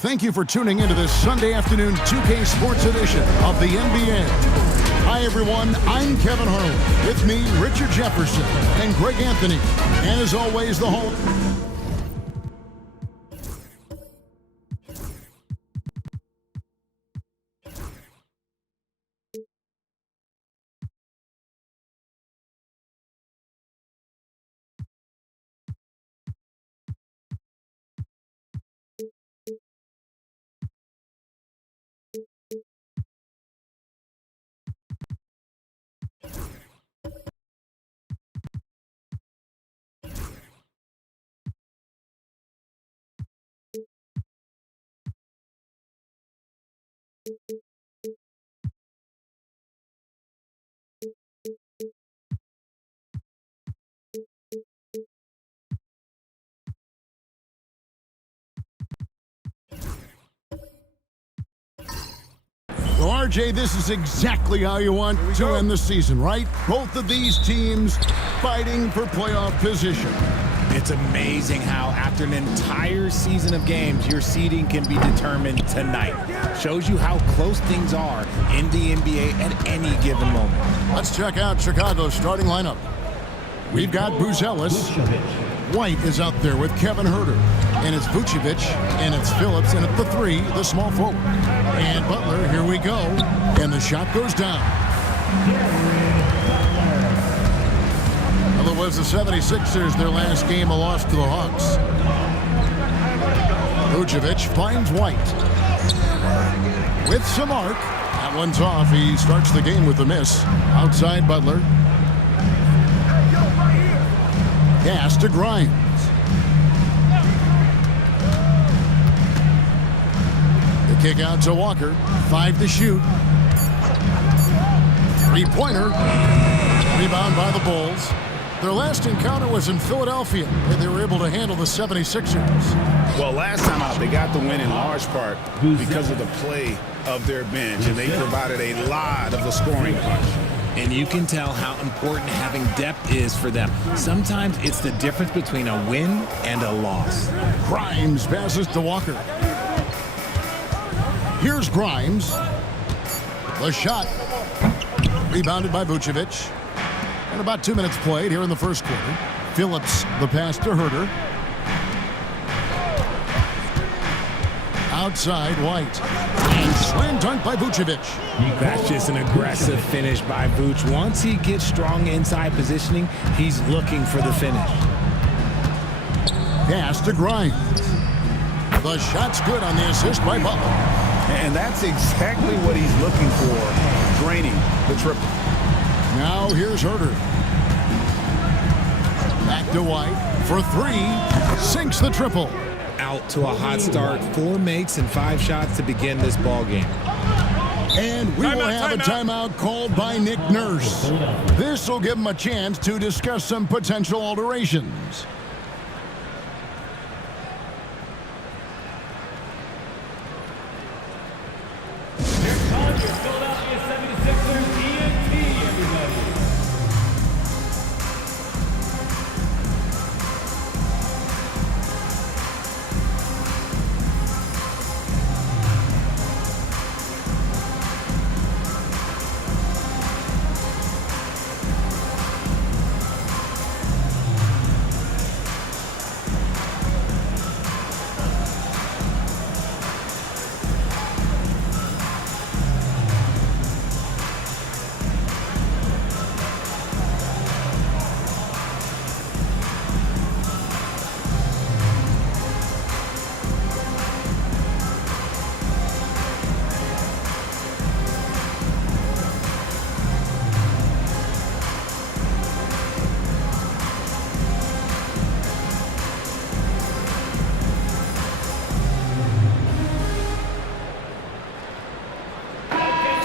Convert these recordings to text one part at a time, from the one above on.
Thank you for tuning into this Sunday afternoon 2K Sports edition of the NBA. Hi, everyone. I'm Kevin Harlan. With me, Richard Jefferson and Greg Anthony. And as always, the whole... Well, RJ, this is exactly how you want to end the season, right? Both of these teams fighting for playoff position. It's amazing how, after an entire season of games, your seeding can be determined tonight. Shows you how close things are in the NBA at any given moment. Let's check out Chicago's starting lineup. We've got Buzelis. White is out there with Kevin Huerter. And it's Vucevic, and it's Phillips, and at the three, the small forward. And Butler, here we go. And the shot goes down. Well, it was the 76ers, their last game, a loss to the Hawks. Vucevic finds White. With some arc. That one's off. He starts the game with a miss. Outside Butler. Pass to Grimes. The kick out to Walker. 5 to shoot. Three-pointer. Rebound by the Bulls. Their last encounter was in Philadelphia, where they were able to handle the 76ers. Well, last time out, they got the win in large part because of the play of their bench, and they provided a lot of the scoring punch. And you can tell how important having depth is for them. Sometimes it's the difference between a win and a loss. Grimes passes to Walker. Here's Grimes. The shot. Rebounded by Vucevic. And about 2 minutes played here in the first quarter. Phillips, the pass to Huerter. Outside, White. And slam dunk by Vucevic. That's just an aggressive finish by Vuce. Once he gets strong inside positioning, he's looking for the finish. Pass to Grimes. The shot's good on the assist by Butler. And that's exactly what he's looking for, draining the triple. Now here's Huerter. Back to White for three. Sinks the triple. Out to a hot start. 4 makes and 5 shots to begin this ball game. And we will have a timeout called by Nick Nurse. This will give him a chance to discuss some potential alterations.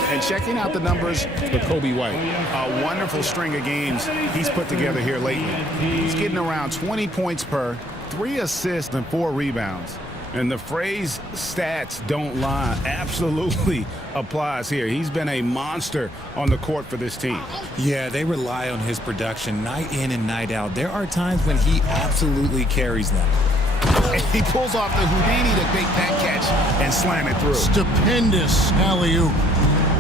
And checking out the numbers for Kobe White, a wonderful string of games he's put together here lately. He's getting around 20 points per, 3 assists and 4 rebounds. And the phrase stats don't lie absolutely applies here. He's been a monster on the court for this team. Yeah, they rely on his production night in and night out. There are times when he absolutely carries them. And he pulls off the Houdini to make that catch and slam it through. Stupendous alley-oop.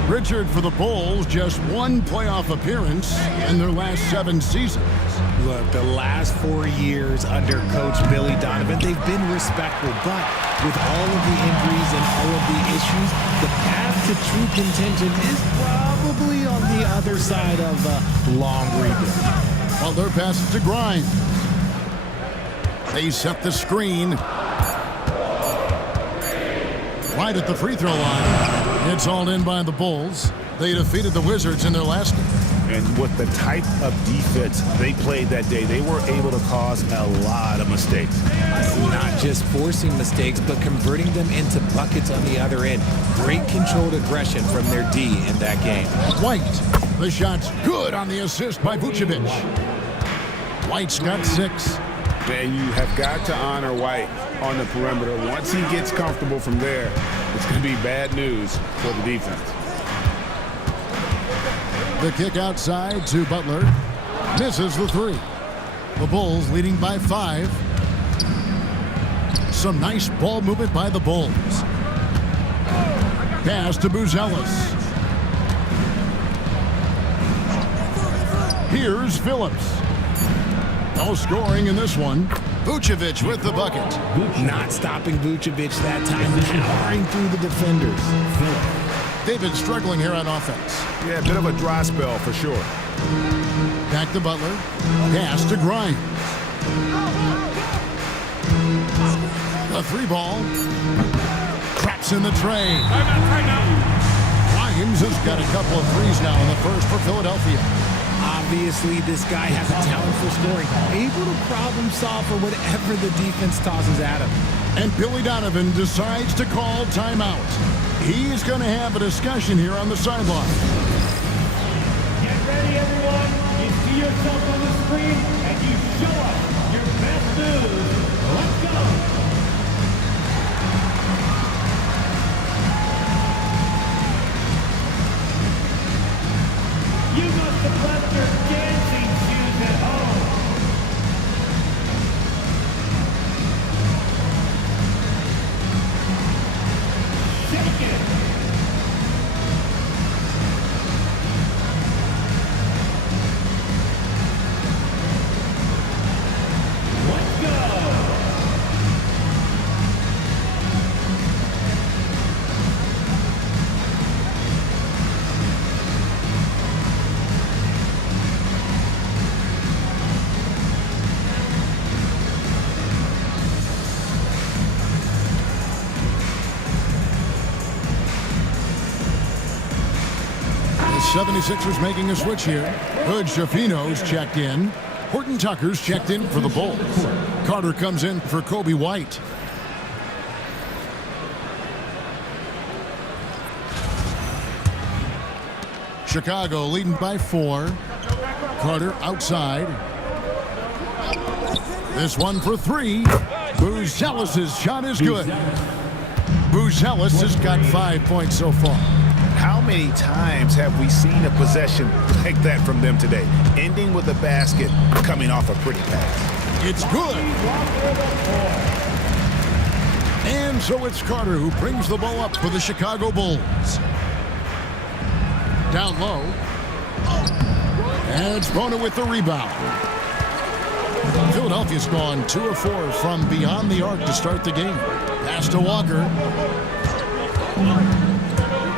Richard, for the Bulls, just one playoff appearance in their last 7 seasons. Look, the last 4 years under Coach Billy Donovan, they've been respectful, but with all of the injuries and all of the issues, the path to true contention is probably on the other side of a long rebuild. Well, their pass is to Grimes. They set the screen. Right at the free throw line. It's all in by the Bulls. They defeated the Wizards in their last game. And with the type of defense they played that day, they were able to cause a lot of mistakes. Not just forcing mistakes, but converting them into buckets on the other end. Great controlled aggression from their D in that game. White. The shot's good on the assist by Vucevic. White's got 6. And you have got to honor White on the perimeter. Once he gets comfortable from there, it's going to be bad news for the defense. The kick outside to Butler. Misses the 3. The Bulls leading by 5. Some nice ball movement by the Bulls. Pass to Buzelis. Here's Phillips. No scoring in this one. Vucevic with the bucket. Not stopping Vucevic that time, powering through the defenders. They've been struggling here on offense. Yeah, a bit of a dry spell for sure. Back to Butler. Pass to Grimes. The 3 ball. Traps in the tray. Grimes has got a couple of threes now in the first for Philadelphia. Obviously, this guy has a talent for scoring, able to problem solve for whatever the defense tosses at him. And Billy Donovan decides to call timeout. He's going to have a discussion here on the sideline. Get ready, everyone. You see yourself on the screen, and you show us your best moves. Let's go. You must have left your dancing shoes at home. Shake it. Let's go. The 76ers making a switch here. Hood Schifino's checked in. Horton Tucker's checked in for the Bulls. Carter comes in for Kobe White. Chicago leading by 4. Carter outside. This one for 3. Buzelis' shot is good. Buzelis has got 5 points so far. How many times have we seen a possession like that from them today? Ending with a basket, coming off a pretty pass. It's good. And so it's Carter who brings the ball up for the Chicago Bulls. Down low. And it's Bona with the rebound. Philadelphia's gone 2 of 4 from beyond the arc to start the game. Pass to Walker.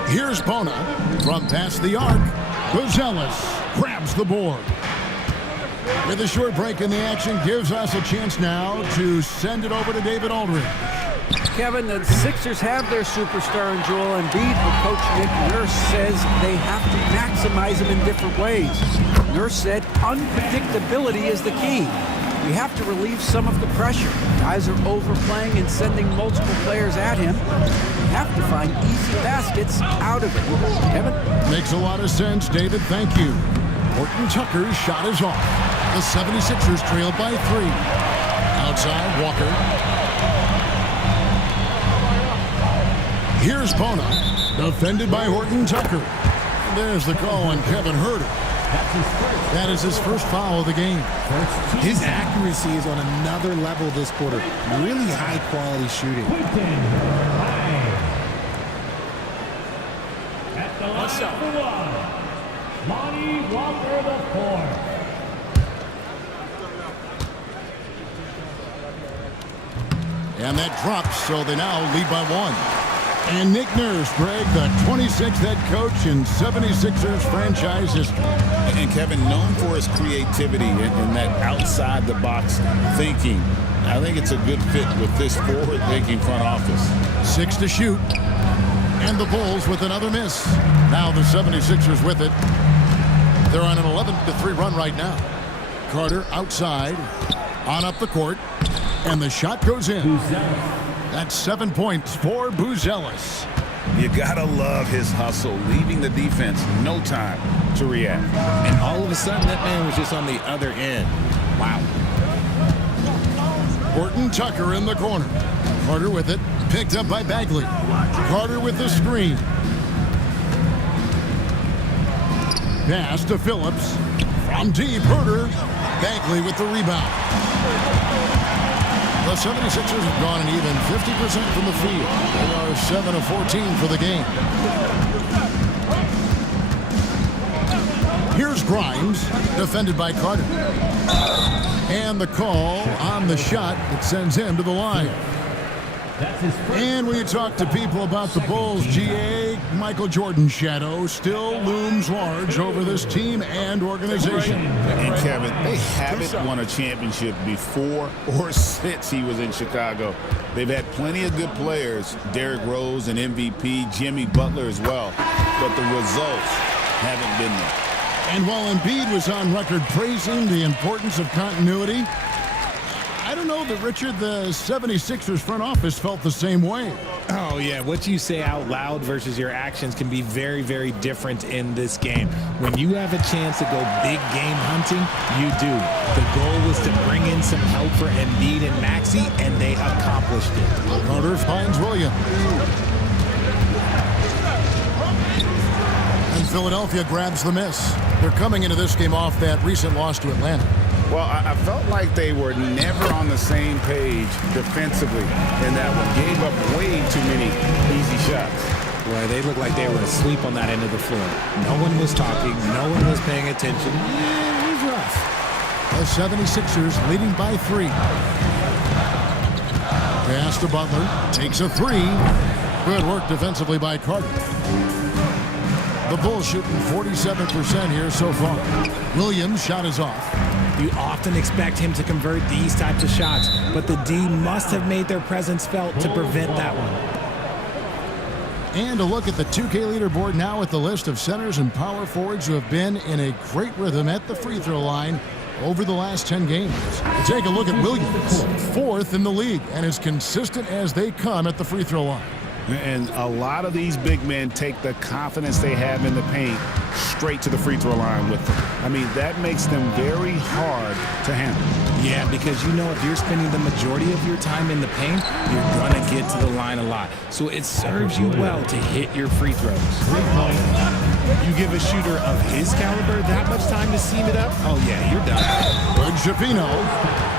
Here's Bona from past the arc. Buzelis grabs the board. With a short break in the action, gives us a chance now to send it over to David Aldridge. Kevin, the Sixers have their superstar in Joel Embiid, but Coach Nick Nurse says they have to maximize him in different ways. Nurse said unpredictability is the key. We have to relieve some of the pressure. Guys are overplaying and sending multiple players at him. We have to find easy baskets out of it. Kevin? Makes a lot of sense, David. Thank you. Horton Tucker's shot is off. The 76ers trail by 3. Outside, Walker. Here's Bona, defended by Horton Tucker. There's the call on Kevin Huerter. That is his first foul of the game. His accuracy is on another level this quarter. Really high quality shooting. At the line for one, Lonnie Walker the fourth. And that drops, so they now lead by one. And Nick Nurse, Greg, the 26th head coach in 76ers franchise history. And Kevin, known for his creativity and that outside-the-box thinking, I think it's a good fit with this forward-thinking front office. 6 to shoot. And the Bulls with another miss. Now the 76ers with it. They're on an 11-3 run right now. Carter outside, on up the court, and the shot goes in. That's 7 points for Buzelis. You gotta love his hustle, leaving the defense no time to react. And all of a sudden, that man was just on the other end. Wow. Horton Tucker in the corner. Carter with it, picked up by Bagley. Carter with the screen. Pass to Phillips. From deep, Herter. Bagley with the rebound. The 76ers have gone an even 50% from the field. They are 7 of 14 for the game. Here's Grimes, defended by Carter. And the call on the shot that sends him to the line. And when you talk to people about the Bulls, GA, Michael Jordan's shadow still looms large over this team and organization. And Kevin, they haven't won a championship before or since he was in Chicago. They've had plenty of good players, Derrick Rose and MVP, Jimmy Butler as well, but the results haven't been there. And while Embiid was on record praising the importance of continuity, I don't know that, Richard, the 76ers front office felt the same way. Oh, yeah. What you say out loud versus your actions can be very, very different in this game. When you have a chance to go big game hunting, you do. The goal was to bring in some help for Embiid and Maxey, and they accomplished it. Carter finds Williams. And Philadelphia grabs the miss. They're coming into this game off that recent loss to Atlanta. Well, I felt like they were never on the same page defensively in that one. Gave up way too many easy shots. Boy, they looked like they were asleep on that end of the floor. No one was talking. No one was paying attention. Yeah, it was rough. The 76ers leading by 3. Pass to Butler. Takes a 3. Good work defensively by Carter. The Bulls shooting 47% here so far. Williams' shot is off. You often expect him to convert these types of shots, but the D must have made their presence felt to prevent that one. And a look at the 2K leaderboard now with the list of centers and power forwards who have been in a great rhythm at the free throw line over the last 10 games. Take a look at Williams, 4th in the league, and as consistent as they come at the free throw line. And a lot of these big men take the confidence they have in the paint straight to the free throw line with them. I mean, that makes them very hard to handle. Yeah, because you know if you're spending the majority of your time in the paint, you're going to get to the line a lot. So it serves you well to hit your free throws. You give a shooter of his caliber that much time to seam it up, oh yeah, you're done. Good Shapino.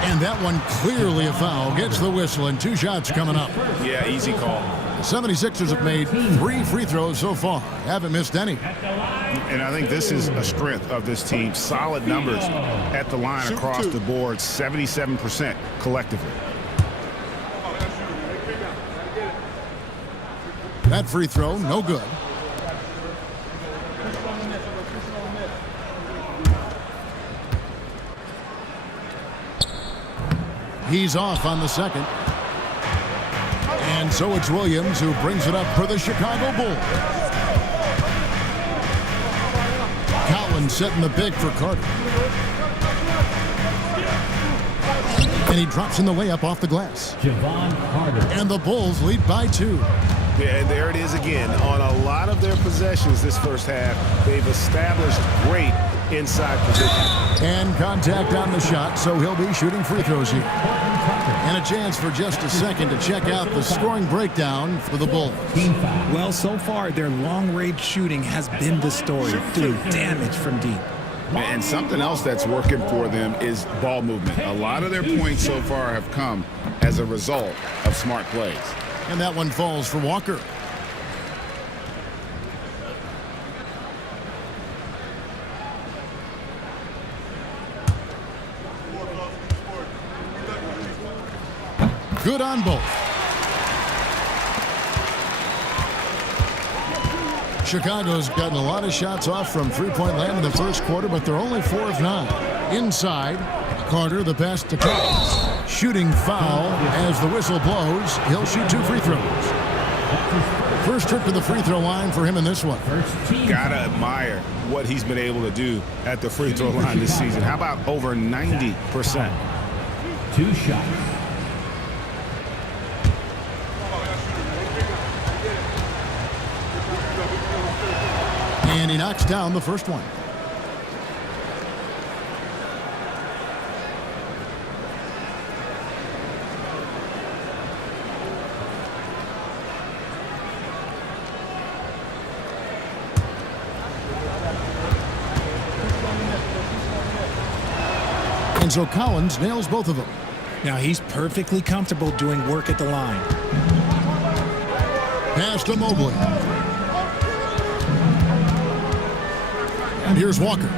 And that one clearly a foul. Gets the whistle and 2 shots coming up. Yeah, easy call. The 76ers have made 3 free throws so far. Haven't missed any. And I think this is a strength of this team. Solid numbers at the line across the board. 77% collectively. That free throw, no good. He's off on the second. And so it's Williams who brings it up for the Chicago Bulls. Collins setting the pick for Carter. And he drops in the layup off the glass. Javon Carter. And the Bulls lead by 2. Yeah, and there it is again. On a lot of their possessions this first half, they've established great inside position. And contact on the shot, so he'll be shooting free throws here. And a chance for just a second to check out the scoring breakdown for the Bulls. Well, so far, their long-range shooting has been the story through damage from deep. And something else that's working for them is ball movement. A lot of their points so far have come as a result of smart plays. And that one falls for Walker. Good on both. Chicago's gotten a lot of shots off from three-point land in the first quarter, but they're only 4 of 9. Inside, Carter, the pass to Collins. Shooting foul as the whistle blows. He'll shoot 2 free throws. First trip to the free throw line for him in this one. Gotta admire what he's been able to do at the free throw line this season. How about over 90%? 2 shots. And he knocks down the first one. And so Collins nails both of them. Now he's perfectly comfortable doing work at the line. Pass to Mobley. And here's Walker.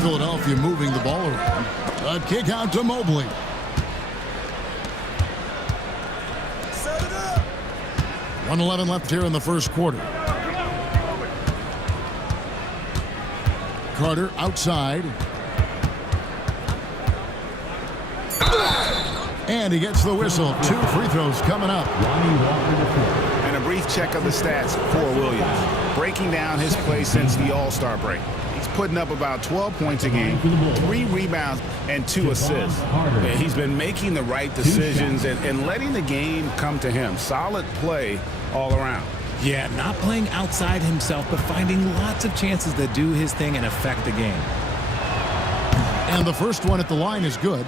Philadelphia moving the ball around. A kick out to Mobley. Set it up. 1:11 left here in the first quarter. Carter outside. And he gets the whistle. 2 free throws coming up. And a brief check of the stats for Williams. Breaking down his play since the All-Star break. He's putting up about 12 points a game, 3 rebounds, and 2 assists. And he's been making the right decisions and letting the game come to him. Solid play all around. Yeah, not playing outside himself, but finding lots of chances to do his thing and affect the game. And the first one at the line is good.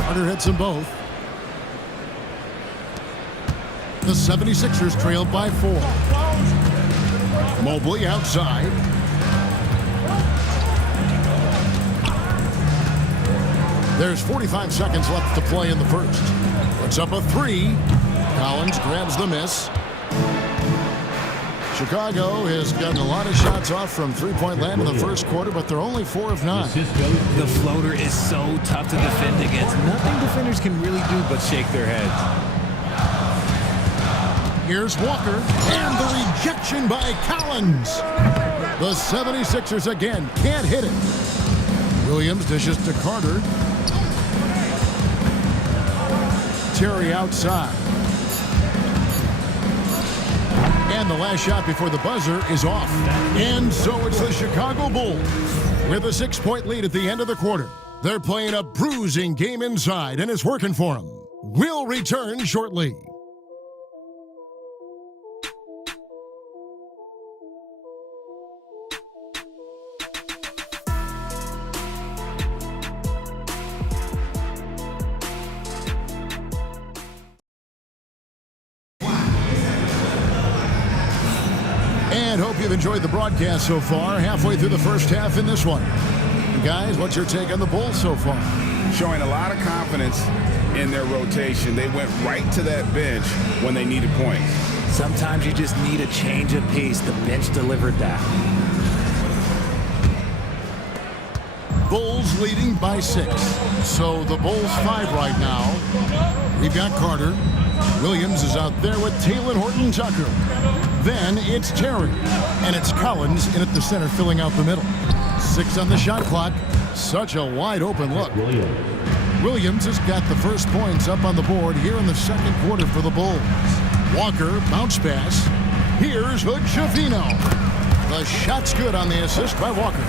Carter hits them both. The 76ers trailed by 4. Mobley outside. There's 45 seconds left to play in the first. Puts up a 3. Collins grabs the miss. Chicago has gotten a lot of shots off from three-point land in the first quarter, but they're only 4 of 9. The floater is so tough to defend against. Nothing defenders can really do but shake their heads. Here's Walker, and the rejection by Collins. The 76ers again can't hit it. Williams dishes to Carter. Terry outside. And the last shot before the buzzer is off. And so it's the Chicago Bulls with a 6-point lead at the end of the quarter. They're playing a bruising game inside, and it's working for them. We'll return shortly. And hope you've enjoyed the broadcast so far. Halfway through the first half in this one. Guys, what's your take on the Bulls so far? Showing a lot of confidence in their rotation. They went right to that bench when they needed points. Sometimes you just need a change of pace. The bench delivered that. Bulls leading by 6. So the Bulls 5 right now. We've got Carter. Williams is out there with Talen Horton-Tucker. Then it's Terry. And it's Collins in at the center filling out the middle. 6 on the shot clock. Such a wide open look. Williams has got the first points up on the board here in the second quarter for the Bulls. Walker, bounce pass. Here's Hood-Schifino. The shot's good on the assist by Walker.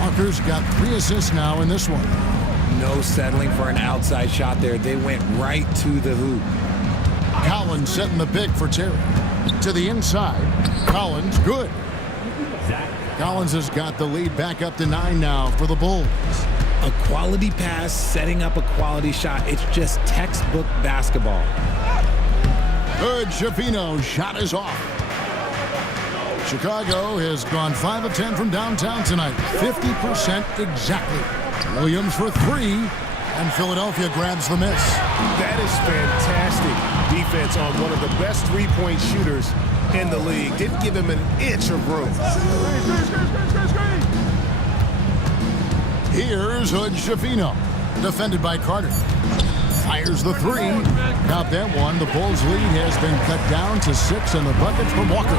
Walker's got 3 assists now in this one. No settling for an outside shot there. They went right to the hoop. Collins setting the pick for Terry. To the inside. Collins, good. Collins has got the lead back up to 9 now for the Bulls. A quality pass, setting up a quality shot. It's just textbook basketball. Good. Schifino's shot is off. Chicago has gone 5 of 10 from downtown tonight. 50% exactly. Williams for 3, and Philadelphia grabs the miss. That is fantastic defense on one of the best three-point shooters in the league. Didn't give him an inch of room. Here's Hood Schifino, defended by Carter. Fires the 3. Got that one. The Bulls' lead has been cut down to 6, and the bucket from Walker.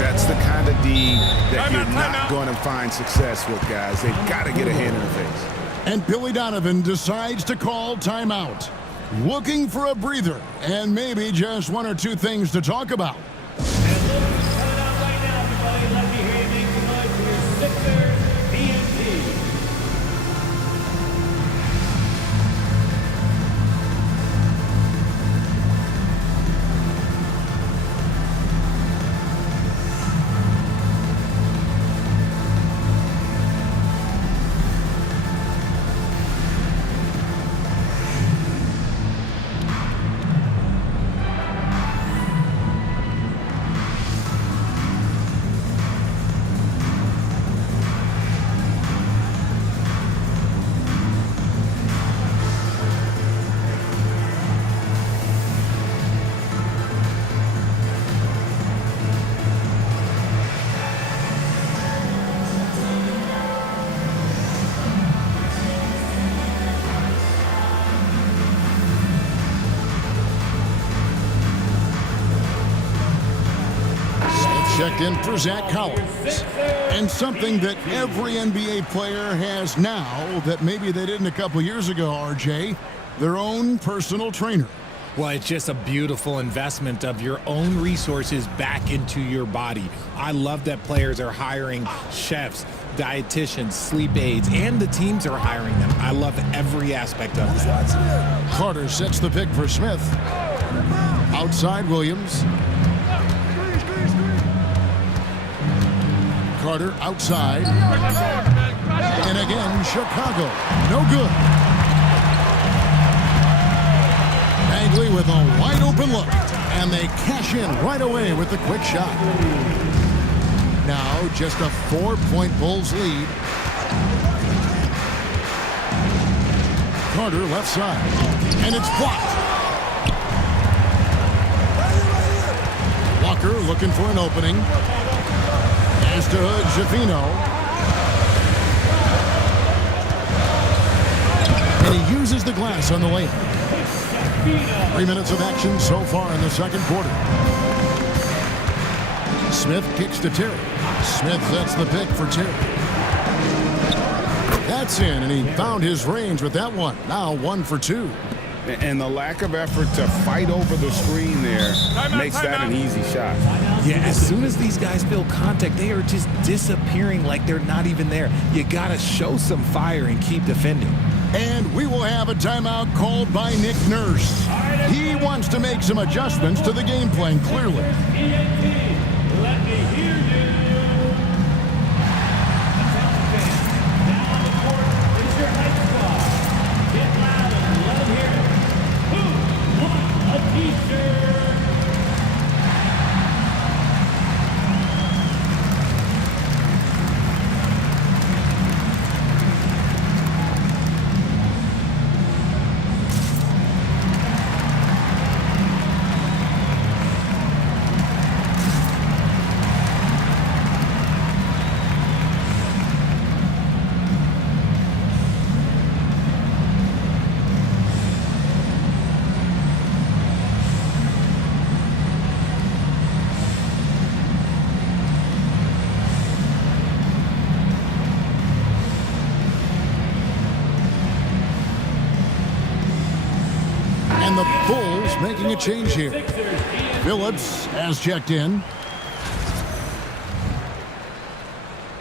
That's the kind of D that you're not going to find success with, guys. They've got to get a hand in the face. And Billy Donovan decides to call timeout. Looking for a breather, and maybe just 1 or 2 things to talk about. Checked in for Zach Collins. And something that every NBA player has now that maybe they didn't a couple years ago, RJ, their own personal trainer. Well, it's just a beautiful investment of your own resources back into your body. I love that players are hiring chefs, dietitians, sleep aides, and the teams are hiring them. I love every aspect of that. Carter sets the pick for Smith. Outside Williams. Carter outside. And again, Chicago. No good. Bagley with a wide open look. And they cash in right away with the quick shot. Now just a 4-point Bulls lead. Carter left side. And it's blocked. Walker looking for an opening. As to Hood Schifino. And he uses the glass on the layup. 3 minutes of action so far in the second quarter. Smith kicks to Terry. Smith sets the pick for Terry. That's in, and he found his range with that one. Now 1 for 2. And the lack of effort to fight over the screen there makes that an easy shot. Yeah, as soon as these guys feel contact, they are just disappearing like they're not even there. You got to show some fire and keep defending. And we will have a timeout called by Nick Nurse. He wants to make some adjustments to the game plan, clearly. Let me hear you. Now on the court is your night squad. Get loud and let them hear it. Who wants a t-shirt? And the Bulls making a change here. Phillips has checked in.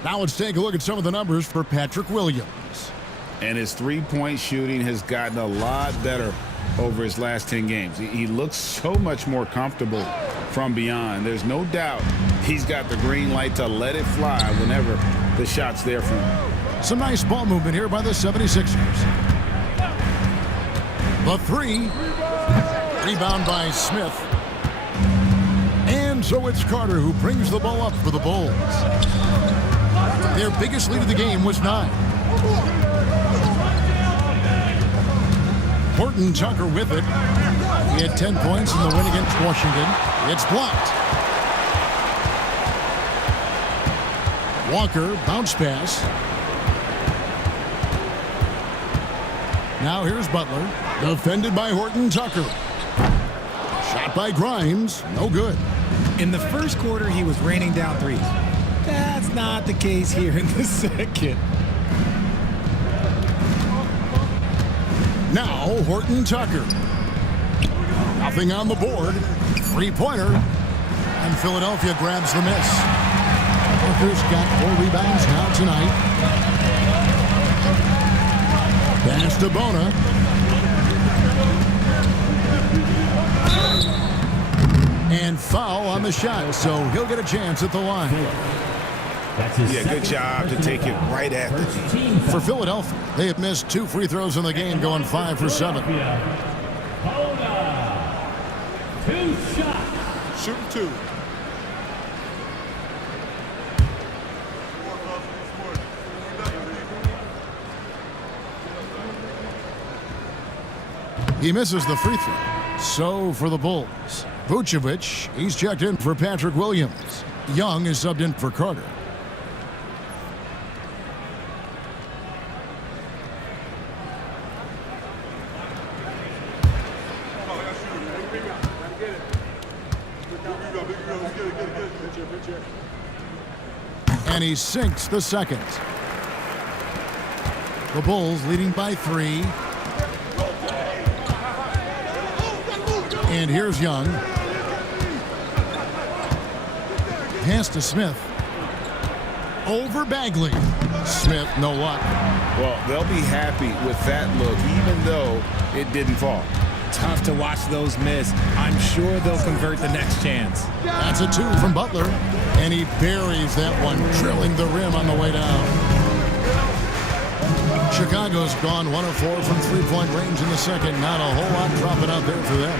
Now let's take a look at some of the numbers for Patrick Williams. And his three-point shooting has gotten a lot better over his last 10 games. He looks so much more comfortable from beyond. There's no doubt he's got the green light to let it fly whenever the shot's there for him. Some nice ball movement here by the 76ers. The three. Rebound by Smith. And so it's Carter who brings the ball up for the Bulls. Their biggest lead of the game was 9. Horton Tucker with it. He had 10 points in the win against Washington. It's blocked. Walker, bounce pass. Now here's Butler. Defended by Horton Tucker. Shot by Grimes. No good. In the first quarter, he was raining down threes. That's not the case here in the second. Now Horton Tucker. Nothing on the board. Three-pointer. And Philadelphia grabs the miss. Tucker's got 4 rebounds now tonight. Pass to Bona. And foul on the shot, so he'll get a chance at the line. Yeah, good job to take it right at the tee. For Philadelphia, they have missed 2 free throws in the game, going 5 for 7. Bona. 2 shots. Shoot 2. He misses the free throw. So for the Bulls, Vucevic, he's checked in for Patrick Williams. Young is subbed in for Carter. And he sinks the second. The Bulls leading by 3. And here's Young. Pass to Smith. Over Bagley. Smith, no luck. Well, they'll be happy with that look, even though it didn't fall. Tough to watch those miss. I'm sure they'll convert the next chance. That's a 2 from Butler. And he buries that one, drilling the rim on the way down. Chicago's gone 1 of 4 from three-point range in the second. Not a whole lot dropping out there for them.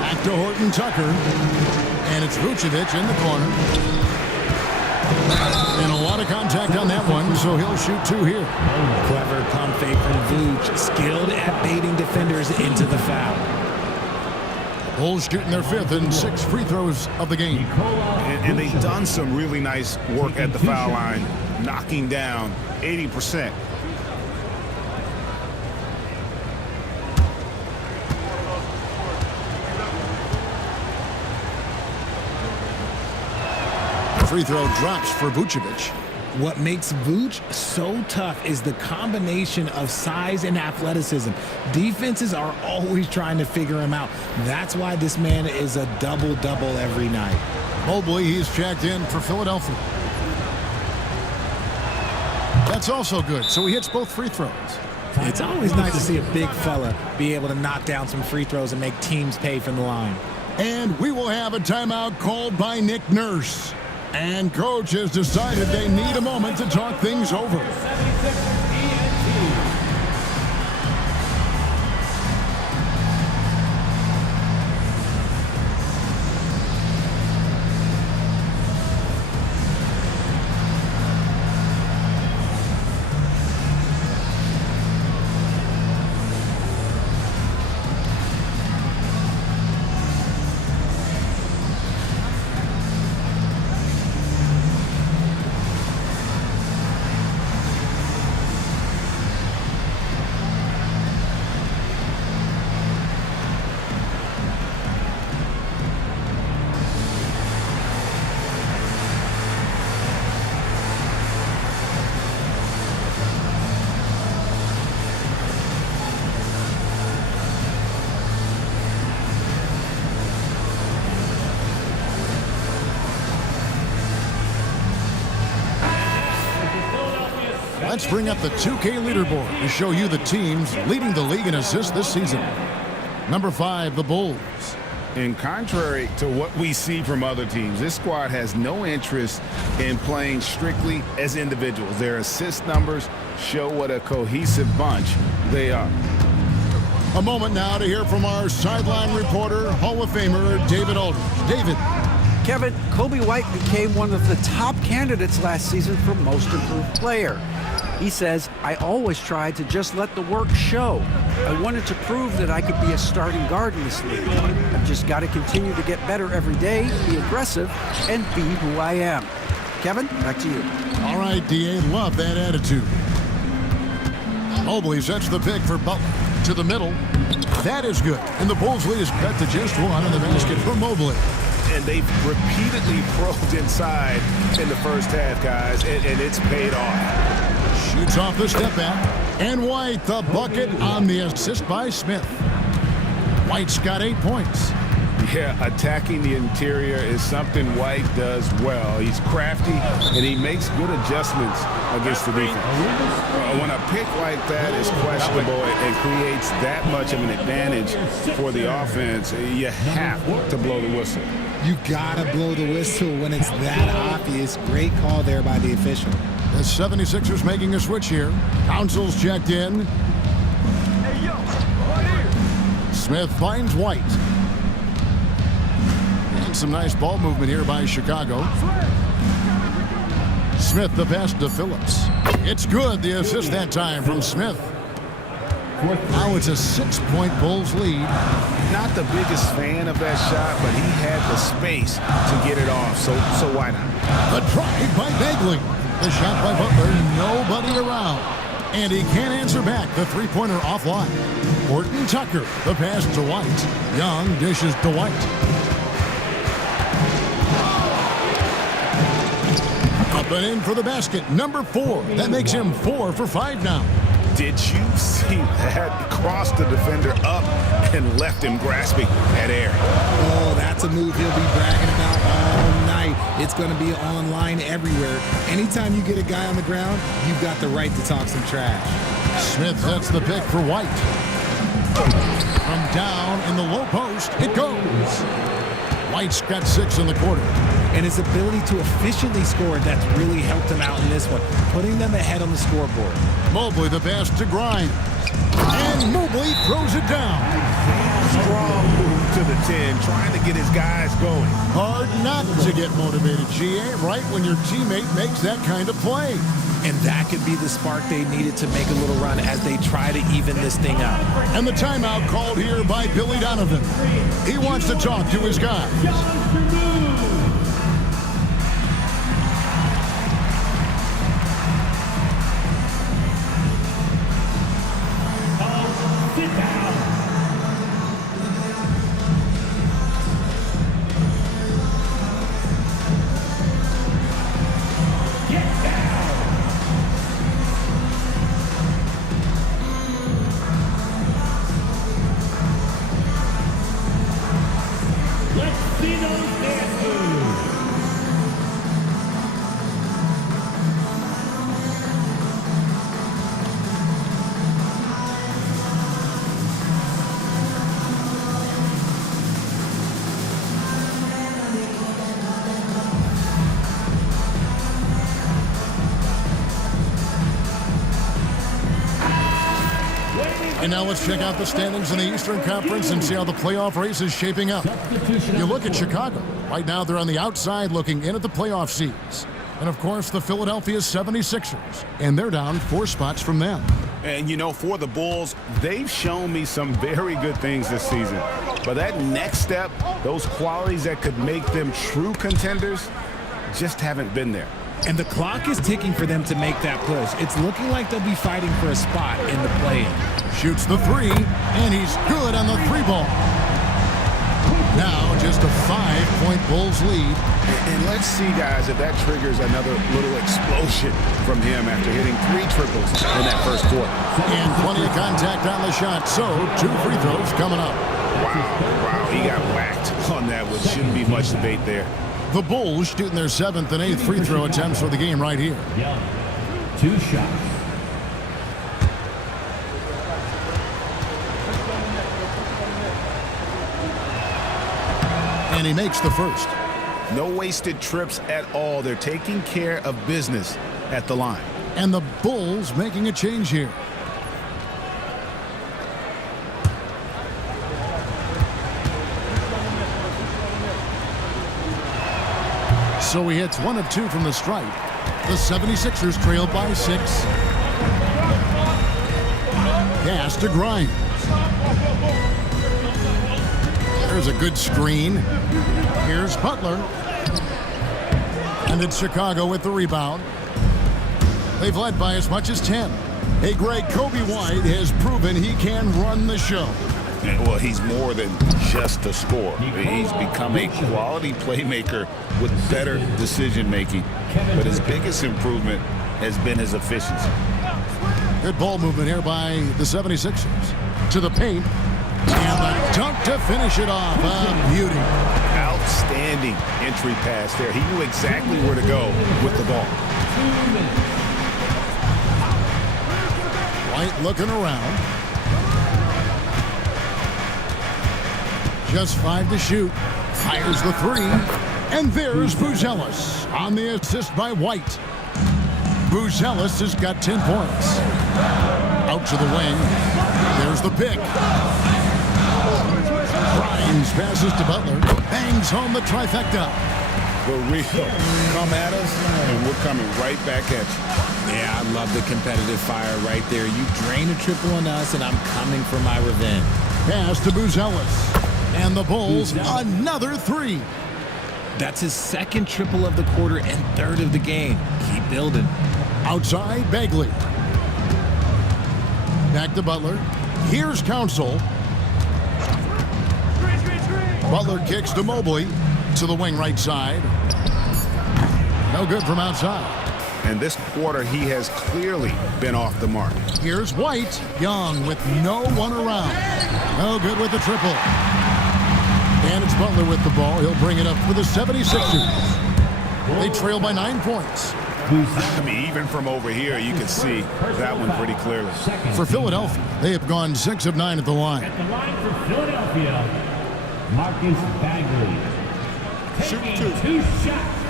Back to Horton Tucker. And it's Vucevic in the corner. And a lot of contact on that one, so he'll shoot 2 here. Clever pump fake from Vooch, skilled at baiting defenders into the foul. Bulls shooting their 5th and 6 free throws of the game. And they've done some really nice work at the foul line, knocking down 80%. Free throw drops for Vucevic. What makes Vooch so tough is the combination of size and athleticism. Defenses are always trying to figure him out. That's why this man is a double-double every night. Mobley, he's checked in for Philadelphia. That's also good, so he hits both free throws. It's always nice to see a big fella be able to knock down some free throws and make teams pay from the line. And we will have a timeout called by Nick Nurse. And coach has decided they need a moment to talk things over. Let's bring up the 2K leaderboard to show you the teams leading the league in assists this season. Number 5, the Bulls. And contrary to what we see from other teams, this squad has no interest in playing strictly as individuals. Their assist numbers show what a cohesive bunch they are. A moment now to hear from our sideline reporter, Hall of Famer David Aldridge. David. Kevin, Kobe White became one of the top candidates last season for Most Improved Player. He says, I always tried to just let the work show. I wanted to prove that I could be a starting guard in this league. I've just got to continue to get better every day, be aggressive, and be who I am. Kevin, back to you. All right, D.A., love that attitude. Mobley sets the pick for Butler to the middle. That is good. And the Bulls lead is cut to just one in the basket for Mobley. And they've repeatedly probed inside in the first half, guys, and it's paid off. Shoots off the step back. And White, the bucket on the assist by Smith. White's got 8 points. Yeah, attacking the interior is something White does well. He's crafty, and he makes good adjustments against the defense. When a pick like that is questionable and creates that much of an advantage for the offense, you have to blow the whistle. You gotta blow the whistle when it's that obvious. Great call there by the official. The 76ers making a switch here. Council's checked in. Smith finds White. And some nice ball movement here by Chicago. Smith the pass to Phillips. It's good. The assist that time from Smith. Now it's a 6-point Bulls lead. Not the biggest fan of that shot, but he had the space to get it off, so why not? The drive by Bagley. The shot by Butler, nobody around. And he can't answer back. The three-pointer offline. Horton Tucker, the pass to White. Young dishes to White. Up and in for the basket, number 4. That makes him 4 for 5 now. Did you see that? Crossed the defender up and left him grasping at air. Oh, that's a move he'll be bragging about all night. It's going to be online everywhere. Anytime you get a guy on the ground, you've got the right to talk some trash. Smith sets the pick for White. From down in the low post, it goes. White's got 6 in the quarter. And his ability to efficiently score, that's really helped him out in this one, putting them ahead on the scoreboard. Mobley the pass to Grimes. And Mobley throws it down. Strong move to the 10, trying to get his guys going. Hard not to get motivated, GA, right when your teammate makes that kind of play. And that could be the spark they needed to make a little run as they try to even this thing out. And the timeout called here by Billy Donovan. He wants to talk to his guys. And now let's check out the standings in the Eastern Conference and see how the playoff race is shaping up. You look at Chicago. Right now they're on the outside looking in at the playoff seeds. And of course the Philadelphia 76ers. And they're down 4 spots from them. And you know, for the Bulls, they've shown me some very good things this season. But that next step, those qualities that could make them true contenders, just haven't been there. And the clock is ticking for them to make that push. It's looking like they'll be fighting for a spot in the play-in. Shoots the 3, and he's good on the 3-ball. Now just a 5-point Bulls lead. And let's see, guys, if that triggers another little explosion from him after hitting 3 triples in that first quarter. And plenty of contact on the shot, so 2 free throws coming up. Wow, he got whacked on that one. Shouldn't be much debate there. The Bulls shooting their 7th and 8th free throw attempts for the game right here. 2 shots. And he makes the first. No wasted trips at all. They're taking care of business at the line. And the Bulls making a change here. So he hits 1 of 2 from the stripe. The 76ers trail by 6. Pass to Grimes. There's a good screen. Here's Butler. And it's Chicago with the rebound. They've led by as much as 10. Hey, Greg, Kobe White has proven he can run the show. Well, he's more than just a scorer. He's become a quality playmaker with better decision-making. But his biggest improvement has been his efficiency. Good ball movement here by the 76ers. To the paint. And the dunk to finish it off. A beauty. Outstanding entry pass there. He knew exactly where to go with the ball. White looking around. Just 5 to shoot. Fires the 3. And there's Buzelis on the assist by White. Buzelis has got 10 points. Out to the wing. There's the pick. Grimes passes to Butler. Bangs home the trifecta. For real. Come at us, and we're coming right back at you. Yeah, I love the competitive fire right there. You drain a triple on us, and I'm coming for my revenge. Pass to Buzelis. And the Bulls, another 3. That's his second triple of the quarter and third of the game. Keep building. Outside, Bagley. Back to Butler. Here's Council. Butler kicks to Mobley. To the wing right side. No good from outside. And this quarter, he has clearly been off the mark. Here's White. Young with no one around. No good with the triple. And it's Butler with the ball. He'll bring it up for the 76ers. They trail by 9 points. I mean, even from over here, you can see that one pretty clearly. For Philadelphia, they have gone 6 of 9 at the line. At the line for Philadelphia, Marcus Bagley. Taking 2 shots.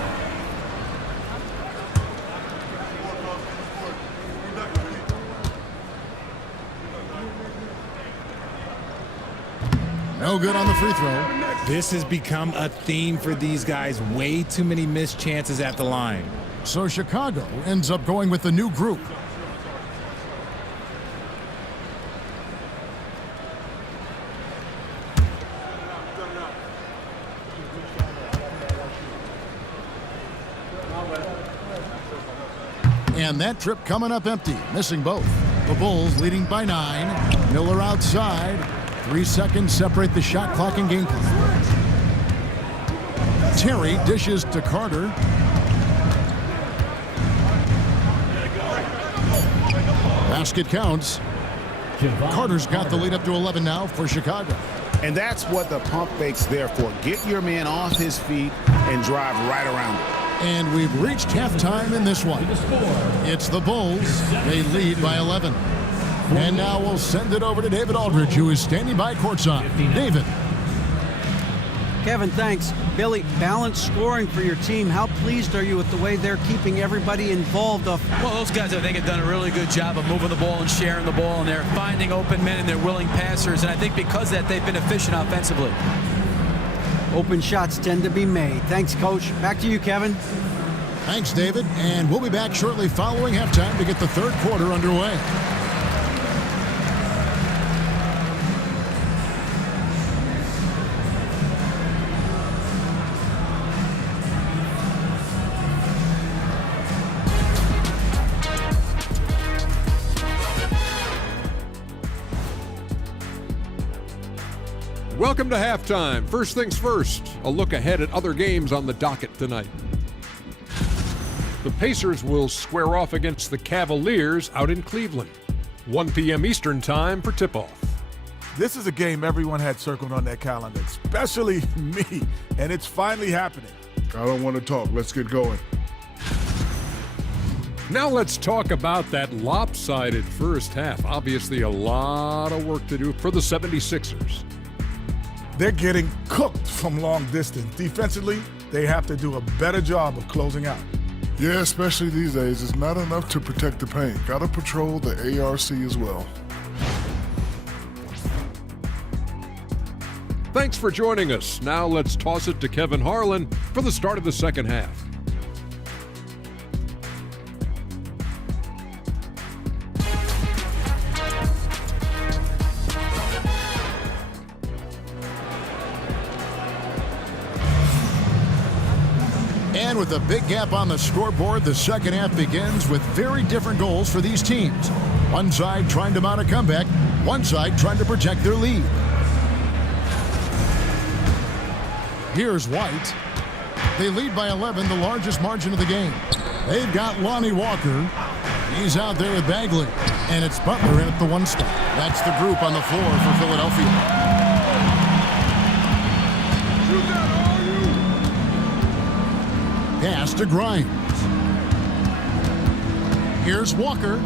No good on the free throw. This has become a theme for these guys. Way too many missed chances at the line. So Chicago ends up going with the new group. And that trip coming up empty, missing both. The Bulls leading by 9. Miller outside. 3 seconds separate the shot clock and game clock. Terry dishes to Carter. Basket counts. Carter's got the lead up to 11 now for Chicago. And that's what the pump fake's there for. Get your man off his feet and drive right around him. And we've reached halftime in this one. It's the Bulls. They lead by 11. And now we'll send it over to David Aldridge, who is standing by courtside. David. Kevin, thanks. Billy, balanced scoring for your team. How pleased are you with the way they're keeping everybody involved? Well, those guys, I think, have done a really good job of moving the ball and sharing the ball, and they're finding open men and they're willing passers. And I think because of that, they've been efficient offensively. Open shots tend to be made. Thanks, Coach. Back to you, Kevin. Thanks, David. And we'll be back shortly following halftime to get the third quarter underway. Welcome to halftime. First things first, a look ahead at other games on the docket tonight. The Pacers will square off against the Cavaliers out in Cleveland. 1 p.m. Eastern time for tip-off. This is a game everyone had circled on their calendar, especially me, and it's finally happening. I don't want to talk. Let's get going. Now let's talk about that lopsided first half. Obviously a lot of work to do for the 76ers. They're getting cooked from long distance. Defensively, they have to do a better job of closing out. Yeah, especially these days. It's not enough to protect the paint. Gotta patrol the ARC as well. Thanks for joining us. Now let's toss it to Kevin Harlan for the start of the second half. And with a big gap on the scoreboard, the second half begins with very different goals for these teams. One side trying to mount a comeback, one side trying to protect their lead. Here's White. They lead by 11, the largest margin of the game. They've got Lonnie Walker. He's out there with Bagley. And it's Butler in at the one stop. That's the group on the floor for Philadelphia. Pass to Grimes. Here's Walker.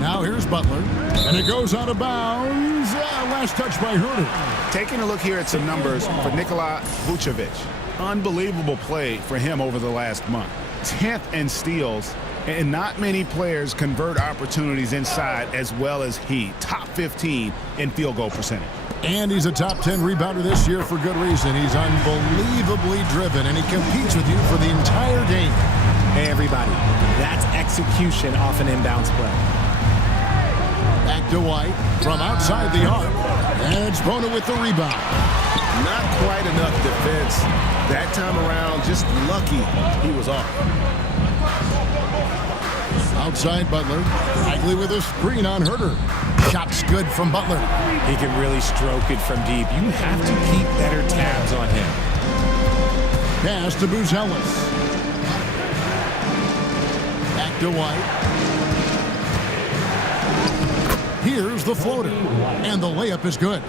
Now here's Butler. And it goes out of bounds. Last touch by Herter. Taking a look here at some numbers for Nikola Vucevic. Unbelievable play for him over the last month. 10th in steals, and not many players convert opportunities inside as well as he. Top 15 in field goal percentage. And he's a top 10 rebounder this year for good reason. He's unbelievably driven, and he competes with you for the entire game. Hey, everybody, that's execution off an inbounds play. Back to White from outside the arc. And it's Bona with the rebound. Not quite enough defense. That time around, just lucky he was off. Outside Butler. Bagley with a screen on Herter. Shot's good from Butler. He can really stroke it from deep. You have to keep better tabs on him. Pass to Buzelis. Back to White. Here's the floater. And the layup is good.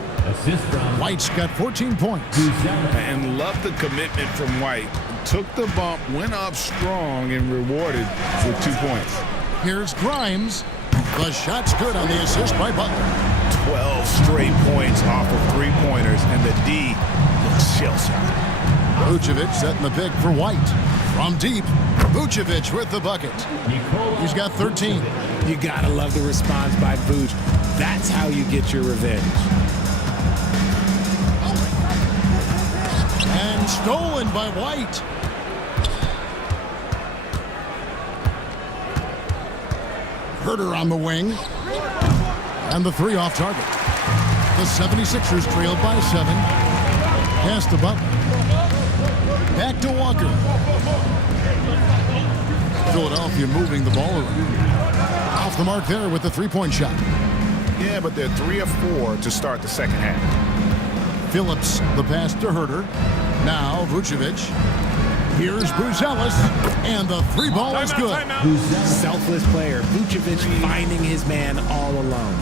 White's got 14 points. And love the commitment from White. Took the bump, went up strong, and rewarded with 2 points. Here's Grimes. The shot's good on the assist by Butler. 12 straight points off of three-pointers, and the D looks shell-shocked. Vucevic setting the pick for White. From deep, Vucevic with the bucket. He's got 13. You gotta love the response by Vuce. That's how you get your revenge. And stolen by White. Herter on the wing. And the three off target. The 76ers trailed by 7. Pass to Butler. Back to Walker. Philadelphia moving the ball around. Off the mark there with the three-point shot. Yeah, but they're 3 of 4 to start the second half. Phillips, the pass to Herter. Now Vucevic. Here's Buzelis, and the three ball is good. Selfless player, Vucevic finding his man all alone.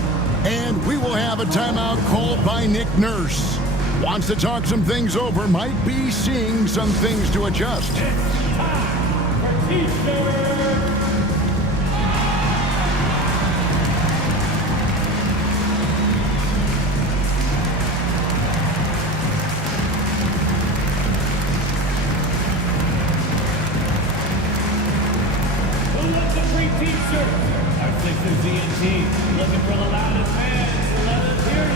And we will have a timeout called by Nick Nurse. Wants to talk some things over, might be seeing some things to adjust. Our Sixers DNT looking for the loudest fans. Let us hear ya.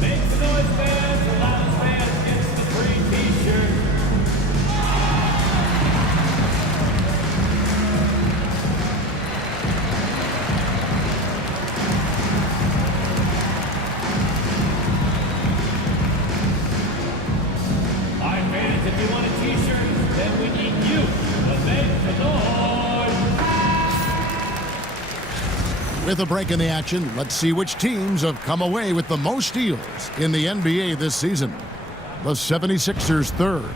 Make some noise, fans. The loudest fans gets the free t-shirt. If you want a t-shirt, then we need you to make the noise. With a break in the action, let's see which teams have come away with the most steals in the NBA this season. The 76ers third.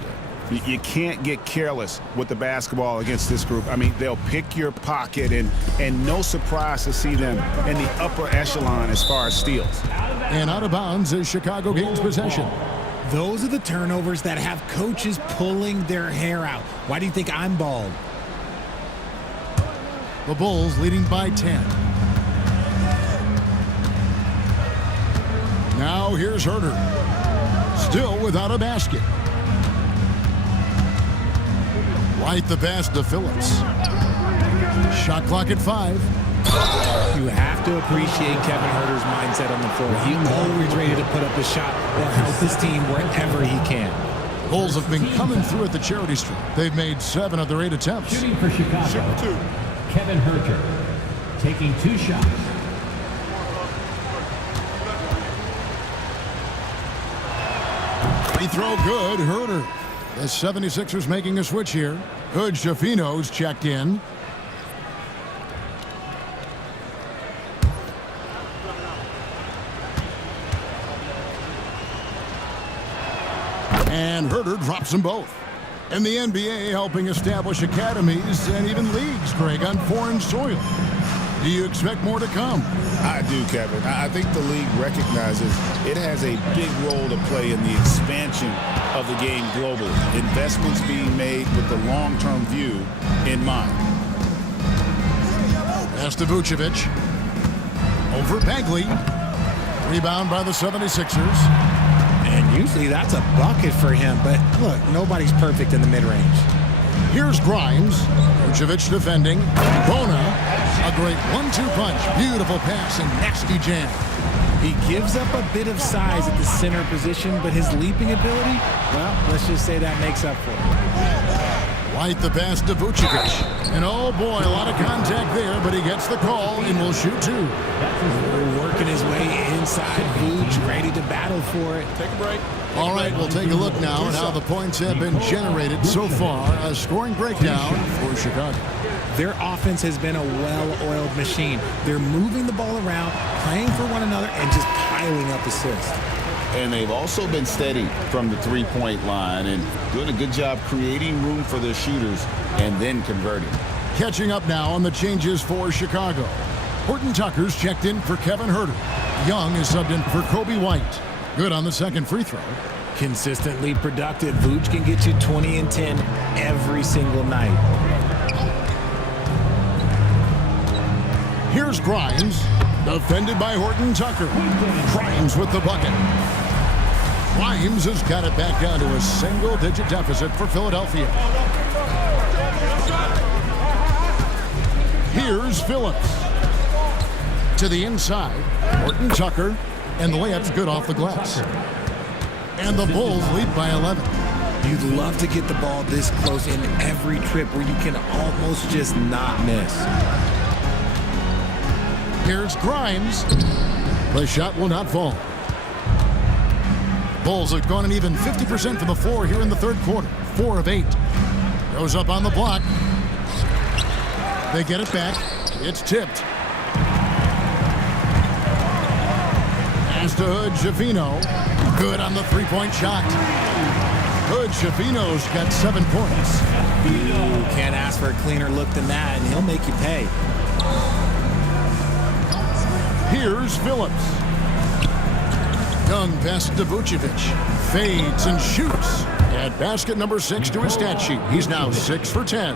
You can't get careless with the basketball against this group. I mean, they'll pick your pocket, and no surprise to see them in the upper echelon as far as steals. And out of bounds is Chicago gains possession. Those are the turnovers that have coaches pulling their hair out. Why do you think I'm bald? The Bulls leading by 10. Now here's Herder. Still without a basket. White the pass to Phillips. Shot clock at 5. You have to appreciate Kevin Herter's mindset on the floor. He's always ready to put up a shot that helps his team wherever he can. Bulls have been coming through at the charity stripe. They've made 7 of their 8 attempts. Shooting for Chicago, Kevin Herter, taking 2 shots. Free throw good, Herder. The 76ers making a switch here. Good, Schifino's checked in. And Herder drops them both. And the NBA helping establish academies and even leagues, Greg, on foreign soil. Do you expect more to come? I do, Kevin. I think the league recognizes it has a big role to play in the expansion of the game globally. Investments being made with the long-term view in mind. Pass to Vucevic. Over Bagley. Rebound by the 76ers. And usually that's a bucket for him, but look, nobody's perfect in the mid-range. Here's Grimes. Vucevic defending. Bona. A great 1-2 punch. Beautiful pass and nasty jam. He gives up a bit of size at the center position, but his leaping ability, well, let's just say that makes up for it. White the pass to Vucevic. And oh boy, a lot of contact there, but he gets the call and will shoot 2. Working his way inside. Vooch ready to battle for it. Take a break. All right, we'll take a look now at how the points have been generated so far. A scoring breakdown for Chicago. Their offense has been a well-oiled machine. They're moving the ball around, playing for one another, and just piling up assists. And they've also been steady from the three-point line and doing a good job creating room for their shooters and then converting. Catching up now on the changes for Chicago. Horton Tucker's checked in for Kevin Herter. Young is subbed in for Kobe White. Good on the second free throw. Consistently productive. Vooch can get you 20 and 10 every single night. Here's Grimes, defended by Horton Tucker. Grimes with the bucket. Grimes has got it back down to a single-digit deficit for Philadelphia. Here's Phillips. To the inside, Horton Tucker, and the layup's good off the glass. And the Bulls lead by 11. You'd love to get the ball this close in every trip where you can almost just not miss. Here's Grimes. The shot will not fall. Bulls have gone an even 50% from the floor here in the third quarter. 4 of 8. Goes up on the block. They get it back. It's tipped. Pass to Hood, Schifino. Good on the three-point shot. Hood, Schifino's got 7 points. Ooh, can't ask for a cleaner look than that, and he'll make you pay. Here's Phillips. Young pass to Vucevic. Fades and shoots. At basket number 6 to his stat sheet. He's now 6 for 10.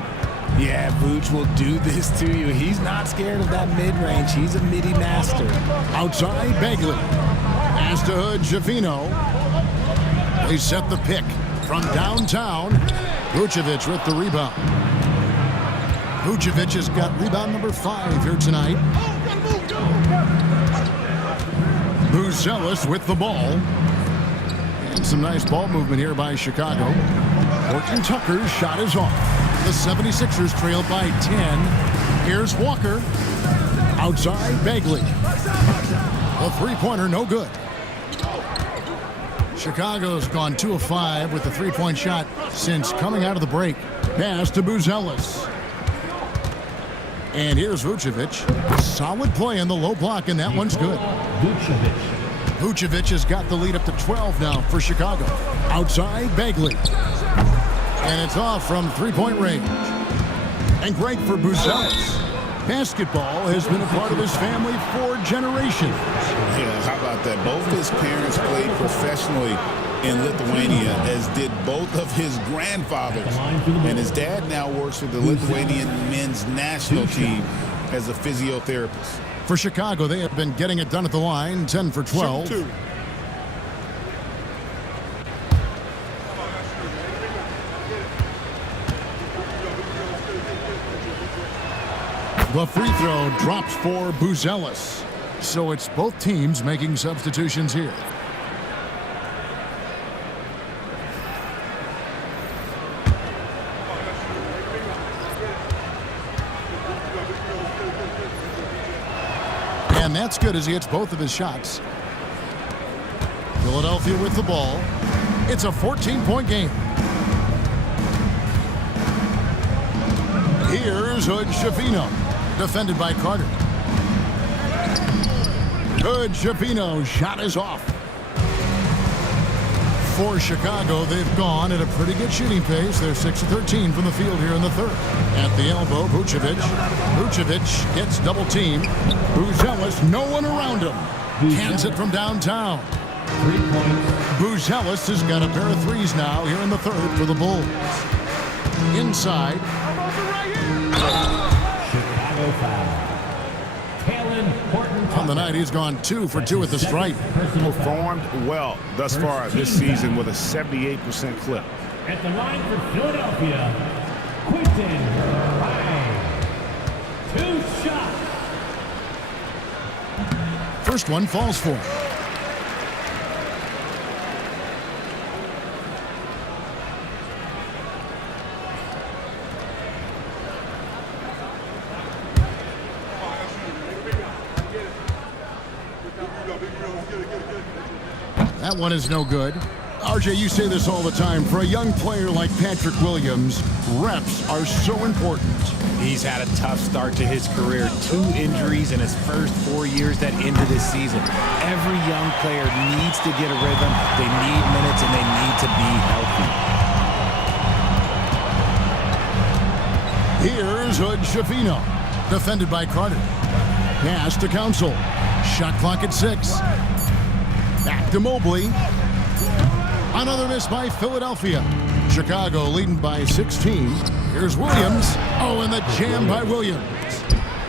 Yeah, Vooch will do this to you. He's not scared of that mid-range. He's a midi master. Outside, Bagley. Pass to Hood, Schifino. They set the pick from downtown. Vucevic with the rebound. Vucevic has got rebound number 5 here tonight. Buzelis with the ball. And some nice ball movement here by Chicago. Horton Tucker's shot is off. The 76ers trail by 10. Here's Walker. Outside, Bagley. A three-pointer, no good. Chicago's gone 2 of 5 with the three-point shot since coming out of the break. Pass to Buzelis. And here's Vucevic. Solid play in the low block, and that one's good. Vucevic has got the lead up to 12 now for Chicago. Outside, Bagley. And it's off from three-point range. And great for Buzelis. Basketball has been a part of his family for generations. Yeah, how about that? Both his parents played professionally in Lithuania, as did both of his grandfathers. And his dad now works with the Lithuanian men's national team as a physiotherapist. For Chicago, they have been getting it done at the line, 10 for 12. The free throw drops for Buzelis. So it's both teams making substitutions here. And that's good as he hits both of his shots. Philadelphia with the ball. It's a 14-point game. Here's Hood Schifino, defended by Carter. Hood Schifino, shot is off. For Chicago, they've gone at a pretty good shooting pace. They're 6 of 13 from the field here in the third. At the elbow, Vucevic. Vucevic gets double teamed. Buzelis, no one around him. Cans it from downtown. Buzelis has got a pair of threes now here in the third for the Bulls. Inside. Chicago foul. On the night, he's gone 2 for 2 at the stripe. Performed well thus far this season with a 78% clip. At the line for Philadelphia, Quinton Ryan. 2 shots. First one falls for him. That one is no good. RJ, you say this all the time. For a young player like Patrick Williams, reps are so important. He's had a tough start to his career. 2 injuries in his first 4 years that into this season. Every young player needs to get a rhythm. They need minutes, and they need to be healthy. Here's Hood Schifino, defended by Carter. Pass to Council. Shot clock at 6. Back to Mobley. Another miss by Philadelphia. Chicago leading by 16. Here's Williams. Oh, and the jam by Williams.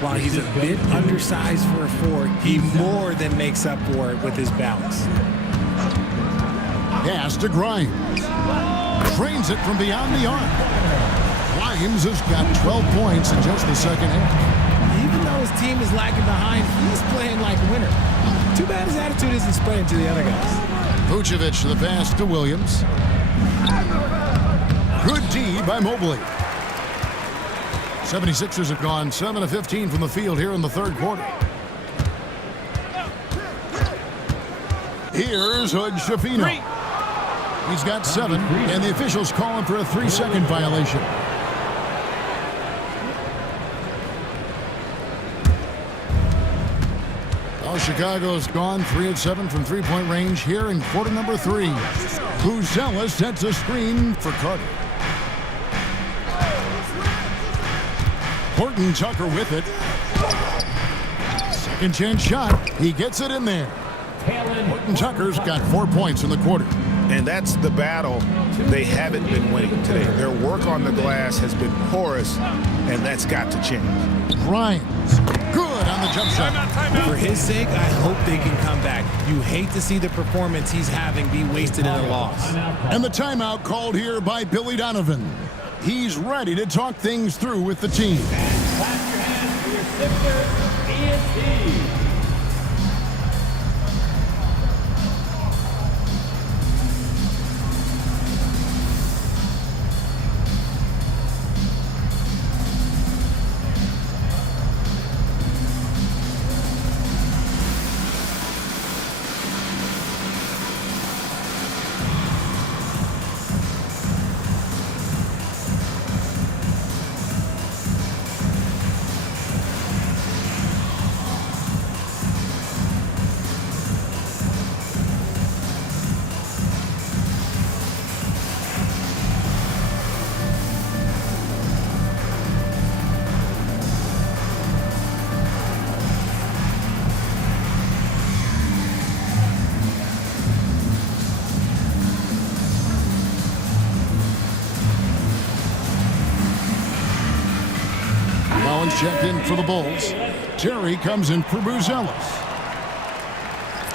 While he's a bit undersized for a 4, he more than makes up for it with his bounce. Pass to Grimes. Trains it from beyond the arc. Grimes has got 12 points in just the second half. Even though his team is lagging behind, he's playing like a winner. Too bad his attitude isn't spreading to the other guys. Vucevic the pass to Williams. Good D by Mobley. 76ers have gone 7 of 15 from the field here in the third quarter. Here's Hood Schifino. He's got 7, and the officials call him for a 3-second violation. Well, Chicago's gone 3 of 7 from three-point range here in quarter number 3. Buzelis sets a screen for Carter. Horton Tucker with it. Second chance shot. He gets it in there. Horton Tucker's got 4 points in the quarter. And that's the battle they haven't been winning today. Their work on the glass has been porous, and that's got to change. Grimes, good on the jump shot. For his sake, I hope they can come back. You hate to see the performance he's having be wasted in a loss. And the timeout called here by Billy Donovan. He's ready to talk things through with the team. Clap your hands for your Sixers, ENT. checked in for the Bulls. Terry comes in for Buzelis.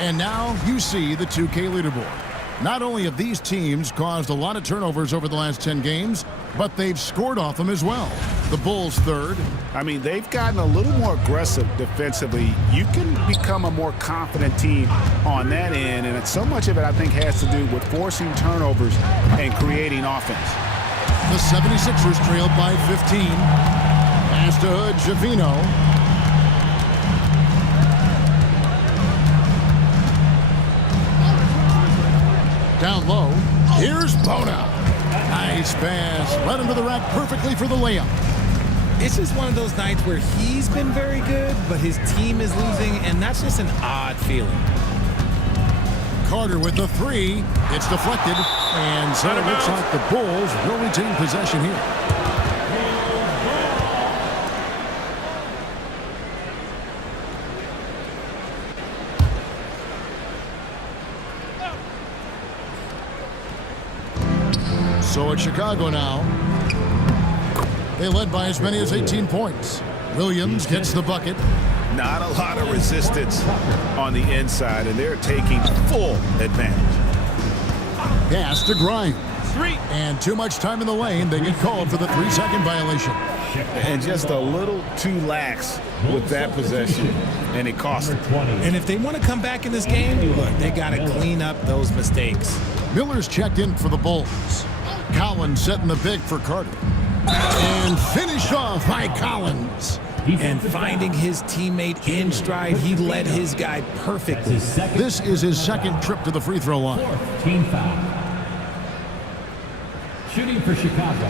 And now you see the 2K leaderboard. Not only have these teams caused a lot of turnovers over the last 10 games, but they've scored off them as well. The Bulls third. I mean, they've gotten a little more aggressive defensively. You can become a more confident team on that end, and so much of it, I think, has to do with forcing turnovers and creating offense. The 76ers trailed by 15. Pass to Hood, Javino. Down low. Here's Bona. Nice pass. Led him to the rack perfectly for the layup. It's just one of those nights where he's been very good, but his team is losing, and that's just an odd feeling. Carter with the three. It's deflected. And so it looks like the Bulls will retain possession here. So it's Chicago now. They led by as many as 18 points. Williams gets the bucket. Not a lot of resistance on the inside, and they're taking full advantage. Pass to Grimes. And too much time in the lane. They get called for the 3-second violation. And just a little too lax with that possession, and it cost them. And if they want to come back in this game, look, they got to clean up those mistakes. Miller's checked in for the Bulls. Collins setting the big for Carter. And finished off by Collins. And finding his teammate in stride, he led his guy perfectly. This is his second trip to the free throw line. Team foul. Shooting for Chicago.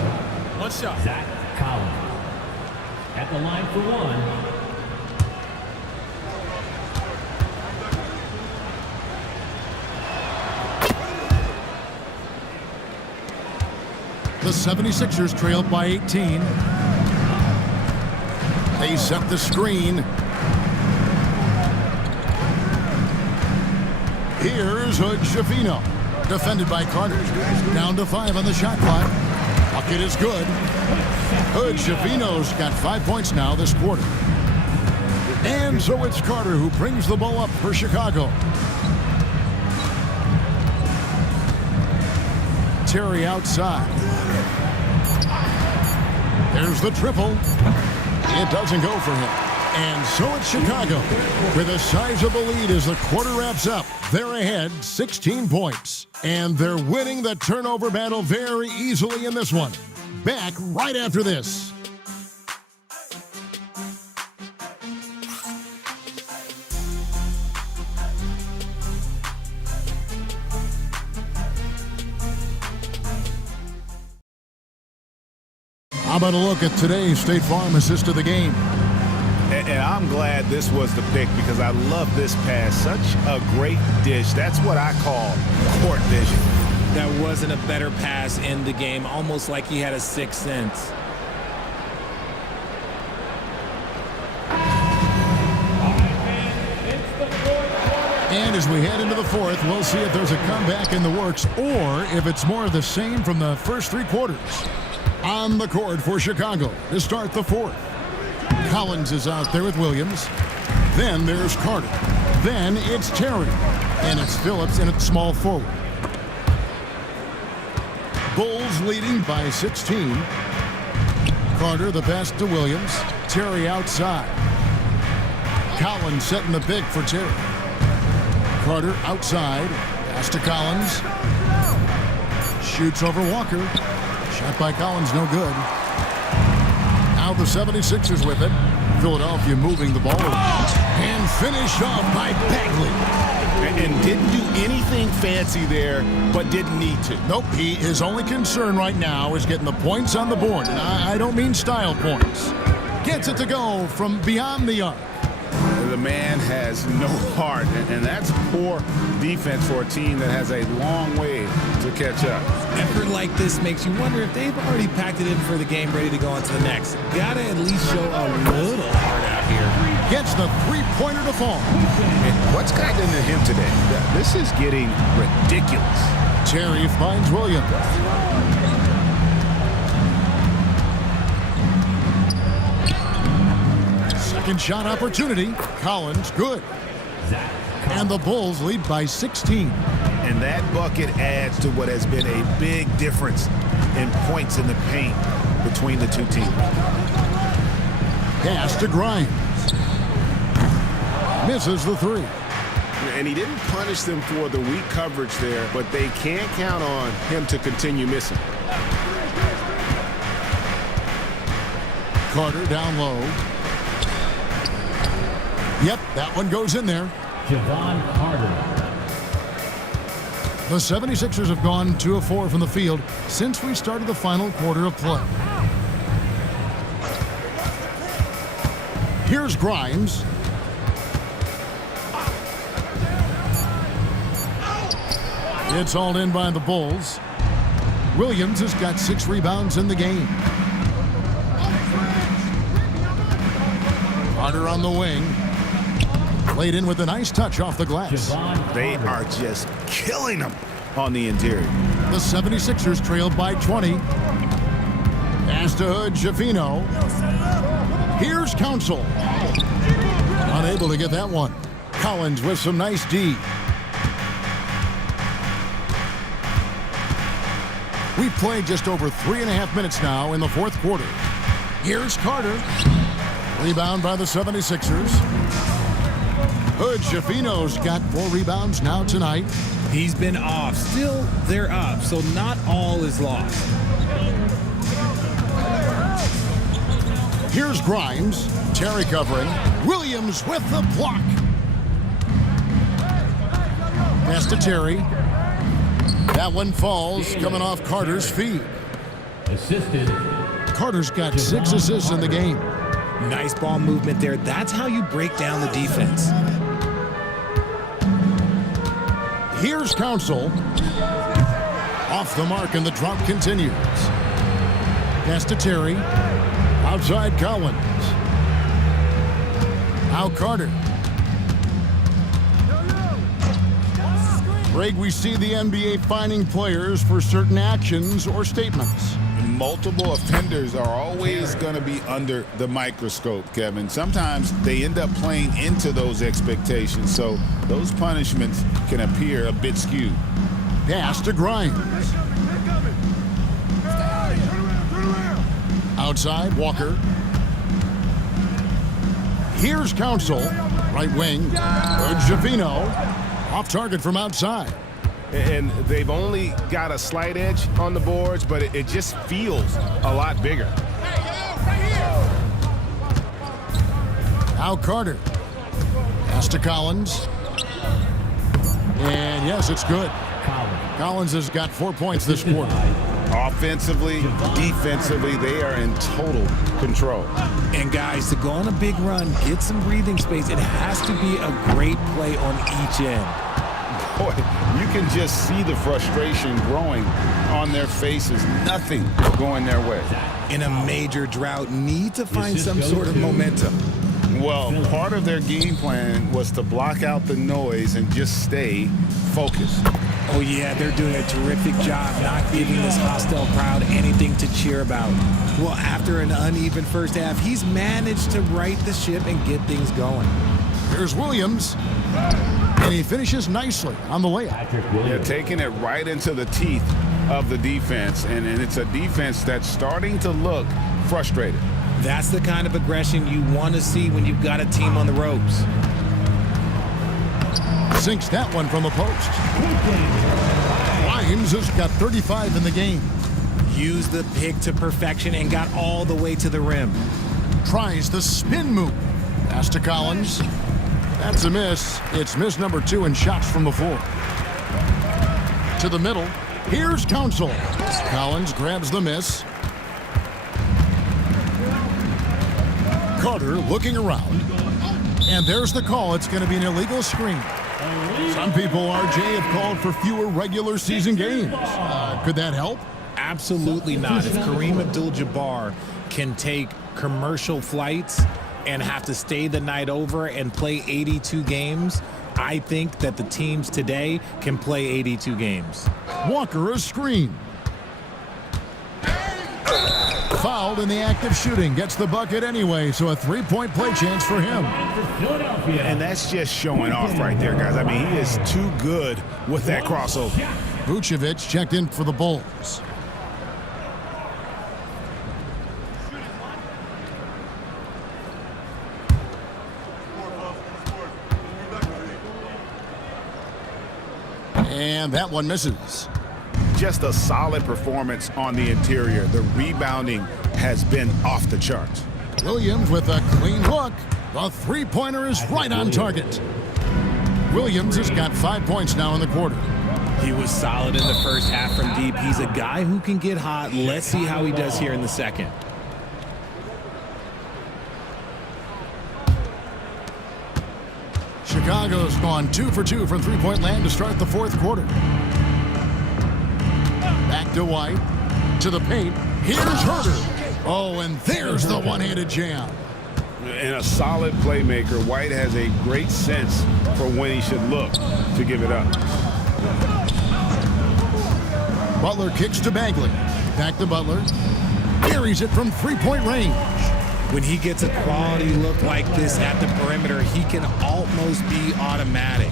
One shot. Zach Collins. At the line for one. The 76ers trailed by 18. They set the screen. Here's Hood Javino. Defended by Carter. Down to 5 on the shot clock. Bucket is good. Hood Javino's got 5 points now this quarter. And so it's Carter who brings the ball up for Chicago. Terry outside. There's the triple. It doesn't go for him. And so it's Chicago with a sizable lead as the quarter wraps up. They're ahead 16 points. And they're winning the turnover battle very easily in this one. Back right after this. How about a look at today's State Farm assist of the game? And I'm glad this was the pick because I love this pass. Such a great dish. That's what I call court vision. That wasn't a better pass in the game, almost like he had a sixth sense. And as we head into the fourth, we'll see if there's a comeback in the works or if it's more of the same from the first 3 quarters. On the court for Chicago to start the fourth. Collins is out there with Williams. Then there's Carter. Then it's Terry. And it's Phillips and it's small forward. Bulls leading by 16. Carter the pass to Williams. Terry outside. Collins setting the big for Terry. Carter outside. Pass to Collins. Shoots over Walker. Shot by Collins, no good. Now the 76ers with it. Philadelphia moving the ball around. And finished off by Bagley. And didn't do anything fancy there, but didn't need to. Nope, his only concern right now is getting the points on the board. And I don't mean style points. Gets it to go from beyond the arc. The man has no heart, and that's poor defense for a team that has a long way to catch up. Effort like this makes you wonder if they've already packed it in for the game, ready to go on to the next. Gotta at least show a little heart out here. Gets the three-pointer to fall. And what's gotten into him today? This is getting ridiculous. Terry finds Williams. Second shot opportunity. Collins, good. And the Bulls lead by 16. And that bucket adds to what has been a big difference in points in the paint between the two teams. Pass to Grimes. Misses the three. And he didn't punish them for the weak coverage there, but they can't count on him to continue missing. Carter down low. Yep, that one goes in there. Javon Carter. The 76ers have gone 2 of 4 from the field since we started the final quarter of play. Here's Grimes. It's hauled in by the Bulls. Williams has got 6 rebounds in the game. Carter on the wing. Played in with a nice touch off the glass. They are just killing them on the interior. The 76ers trailed by 20. Pass to Hood, Jafino. Here's Council. Unable to get that one. Collins with some nice D. We've played just over 3.5 minutes now in the fourth quarter. Here's Carter. Rebound by the 76ers. Hood, Jafino's got 4 rebounds now tonight. He's been off. Still, they're up, so not all is lost. Here's Grimes. Terry covering. Williams with the block. Pass to Terry. That one falls, coming off Carter's feet. Assisted. Carter's got 6 assists in the game. Nice ball movement there. That's how you break down the defense. Here's Council. Off the mark, and the drop continues. Pass to Terry. Outside Collins. Now Carter. Greg, we see the NBA fining players for certain actions or statements. Multiple offenders are always going to be under the microscope, Kevin. Sometimes they end up playing into those expectations, so those punishments can appear a bit skewed. Pass to Grimes. Outside, Walker. Here's Council. Right wing. Jafino. Off target from outside. And they've only got a slight edge on the boards, but it just feels a lot bigger. Now Carter. Pass to Collins. And yes, it's good. Collins has got 4 points this quarter. Offensively, defensively, they are in total control. And guys, to go on a big run, get some breathing space, it has to be a great play on each end. Boy, you can just see the frustration growing on their faces. Nothing going their way. In a major drought, need to find some sort of momentum. Well, part of their game plan was to block out the noise and just stay focused. Oh yeah, they're doing a terrific job not giving this hostile crowd anything to cheer about. Well, after an uneven first half, he's managed to right the ship and get things going. Here's Williams. And he finishes nicely on the layup. They're taking it right into the teeth of the defense, and it's a defense that's starting to look frustrated. That's the kind of aggression you want to see when you've got a team on the ropes. Sinks that one from the post. Grimes has got 35 in the game. Used the pick to perfection and got all the way to the rim. Tries the spin move. Pass to Collins. That's a miss. It's miss number 2 in shots from the floor. To the middle. Here's Council. Collins grabs the miss. Carter looking around. And there's the call. It's going to be an illegal screen. Some people, RJ, have called for fewer regular season games. Could that help? Absolutely not. If Kareem Abdul-Jabbar can take commercial flights and have to stay the night over and play 82 games, I think that the teams today can play 82 games. Walker a screen. fouled in the act of shooting. Gets the bucket anyway, so a three-point play chance for him. And that's just showing off right there, guys. I mean, he is too good with that crossover. Vucevic checked in for the Bulls. And that one misses. Just a solid performance on the interior. The rebounding has been off the charts. Williams with a clean look. The three-pointer is right on target. Williams has got 5 points now in the quarter. He was solid in the first half from deep. He's a guy who can get hot. Let's see how he does here in the second. Chicago's gone 2 for 2 from three-point land to start the fourth quarter. Back to White. To the paint. Here's Herter. Oh, and there's the one-handed jam. And a solid playmaker. White has a great sense for when he should look to give it up. Butler kicks to Bagley. Back to Butler. Carries it from three-point range. When he gets a quality look like this at the perimeter, he can almost be automatic.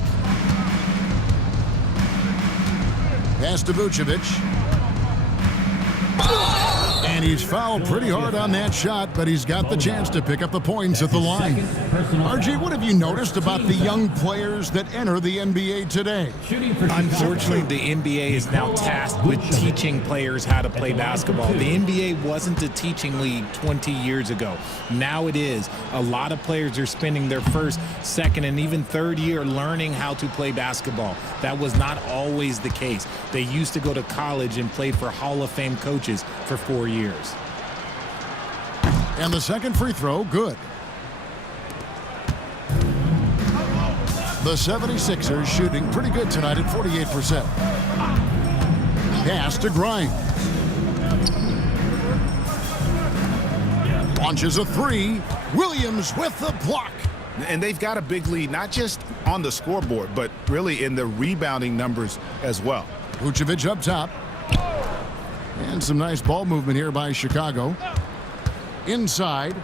Pass to Vucevic. And he's fouled pretty hard on that shot, but he's got the chance to pick up the points at the line. RG, what have you noticed about the young players that enter the NBA today? Unfortunately, the NBA is now tasked with teaching players how to play basketball. The NBA wasn't a teaching league 20 years ago. Now it is. A lot of players are spending their first, second, and even third year learning how to play basketball. That was not always the case. They used to go to college and play for Hall of Fame coaches for 4 years. And the second free throw, good. The 76ers shooting pretty good tonight at 48%. Pass to Grimes. Launches a three. Williams with the block. And they've got a big lead, not just on the scoreboard, but really in the rebounding numbers as well. Vucevic up top. And some nice ball movement here by Chicago. Inside.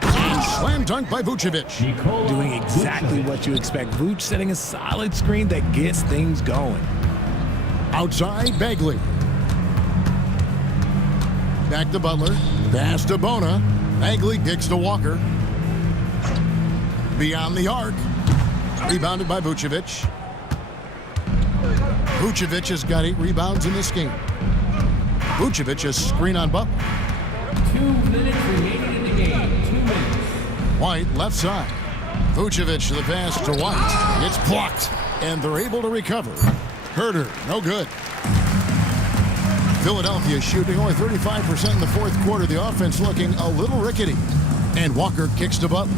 And slam dunk by Vucevic. Doing exactly what you expect. Vuce setting a solid screen that gets things going. Outside, Bagley. Back to Butler. Pass to Bona. Bagley kicks to Walker. Beyond the arc. Rebounded by Vucevic. Vucevic has got 8 rebounds in this game. Vucevic is screen on Butler. 2 minutes remaining in the game. 2 minutes. White left side. Vucevic to the pass to White. It's blocked, and they're able to recover. Herter, no good. Philadelphia shooting only 35% in the fourth quarter. The offense looking a little rickety. And Walker kicks to Butler.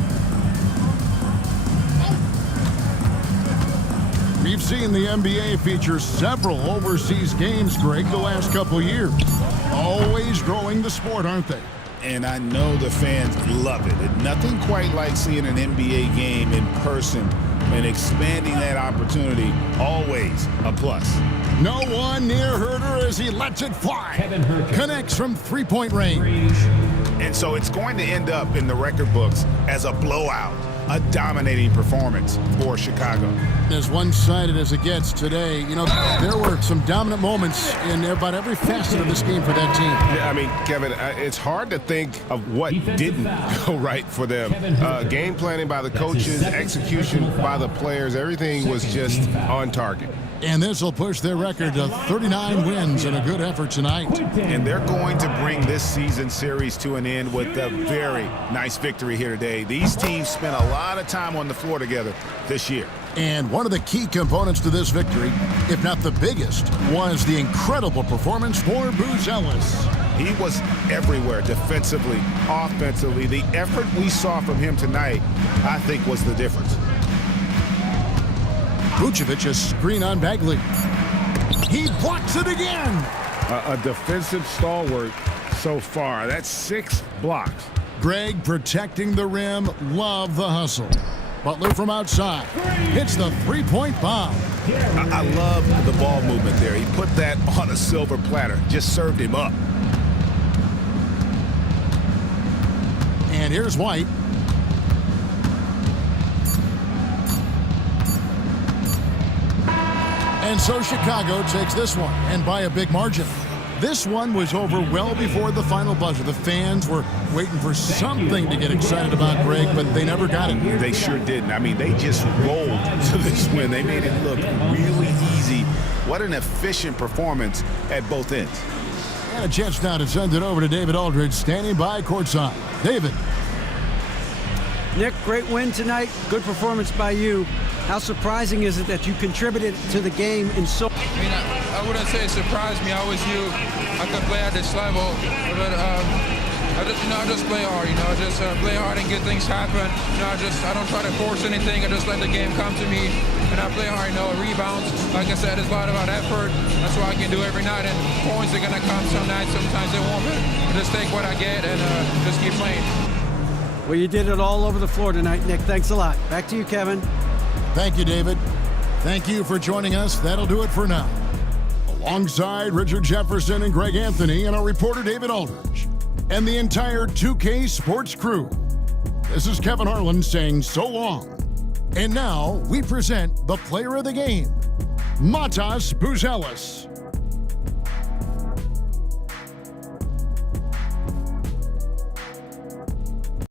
We've seen the NBA feature several overseas games, Greg, the last couple years. Always growing the sport, aren't they? And I know the fans love it. And nothing quite like seeing an NBA game in person and expanding that opportunity, always a plus. No one near Herter as he lets it fly. Connects from three-point range. And so it's going to end up in the record books as a blowout. A dominating performance for Chicago. As one-sided as it gets today, you know, there were some dominant moments in about every facet of this game for that team. Yeah, I mean, Kevin, it's hard to think of what didn't go right for them. Game planning by the coaches, execution by the players, everything was just on target. And this will push their record to 39 wins and a good effort tonight. And they're going to bring this season series to an end with a very nice victory here today. These teams spent a lot of time on the floor together this year. And one of the key components to this victory, if not the biggest, was the incredible performance for Buzelis. He was everywhere, defensively, offensively. The effort we saw from him tonight, I think, was the difference. Vucevic a screen on Bagley. He blocks it again. A defensive stalwart so far. That's 6 blocks. Greg protecting the rim. Love the hustle. Butler from outside. Hits the three-point bomb. I love the ball movement there. He put that on a silver platter. Just served him up. And here's White. And so Chicago takes this one, and by a big margin. This one was over well before the final buzzer. The fans were waiting for something to get excited about, Greg, but they never got it. They sure didn't. I mean, they just rolled to this win. They made it look really easy. What an efficient performance at both ends. And a chance now to send it over to David Aldridge, standing by courtside. David. Nick, great win tonight. Good performance by you. How surprising is it that you contributed to the game in so... I mean, I wouldn't say it surprised me. I always knew I could play at this level, but I just play hard. Just play hard and get things happen. I don't try to force anything. I just let the game come to me, and I play hard. Rebounds. Like I said, it's a lot about effort. That's what I can do every night. And points are gonna come some nights. Sometimes they won't. But I just take what I get and just keep playing. Well, you did it all over the floor tonight, Nick. Thanks a lot. Back to you, Kevin. Thank you, David. Thank you for joining us. That'll do it for now. Alongside Richard Jefferson and Greg Anthony and our reporter David Aldridge and the entire 2K Sports crew, this is Kevin Harlan saying so long. And now we present the player of the game, Matas Buzelis.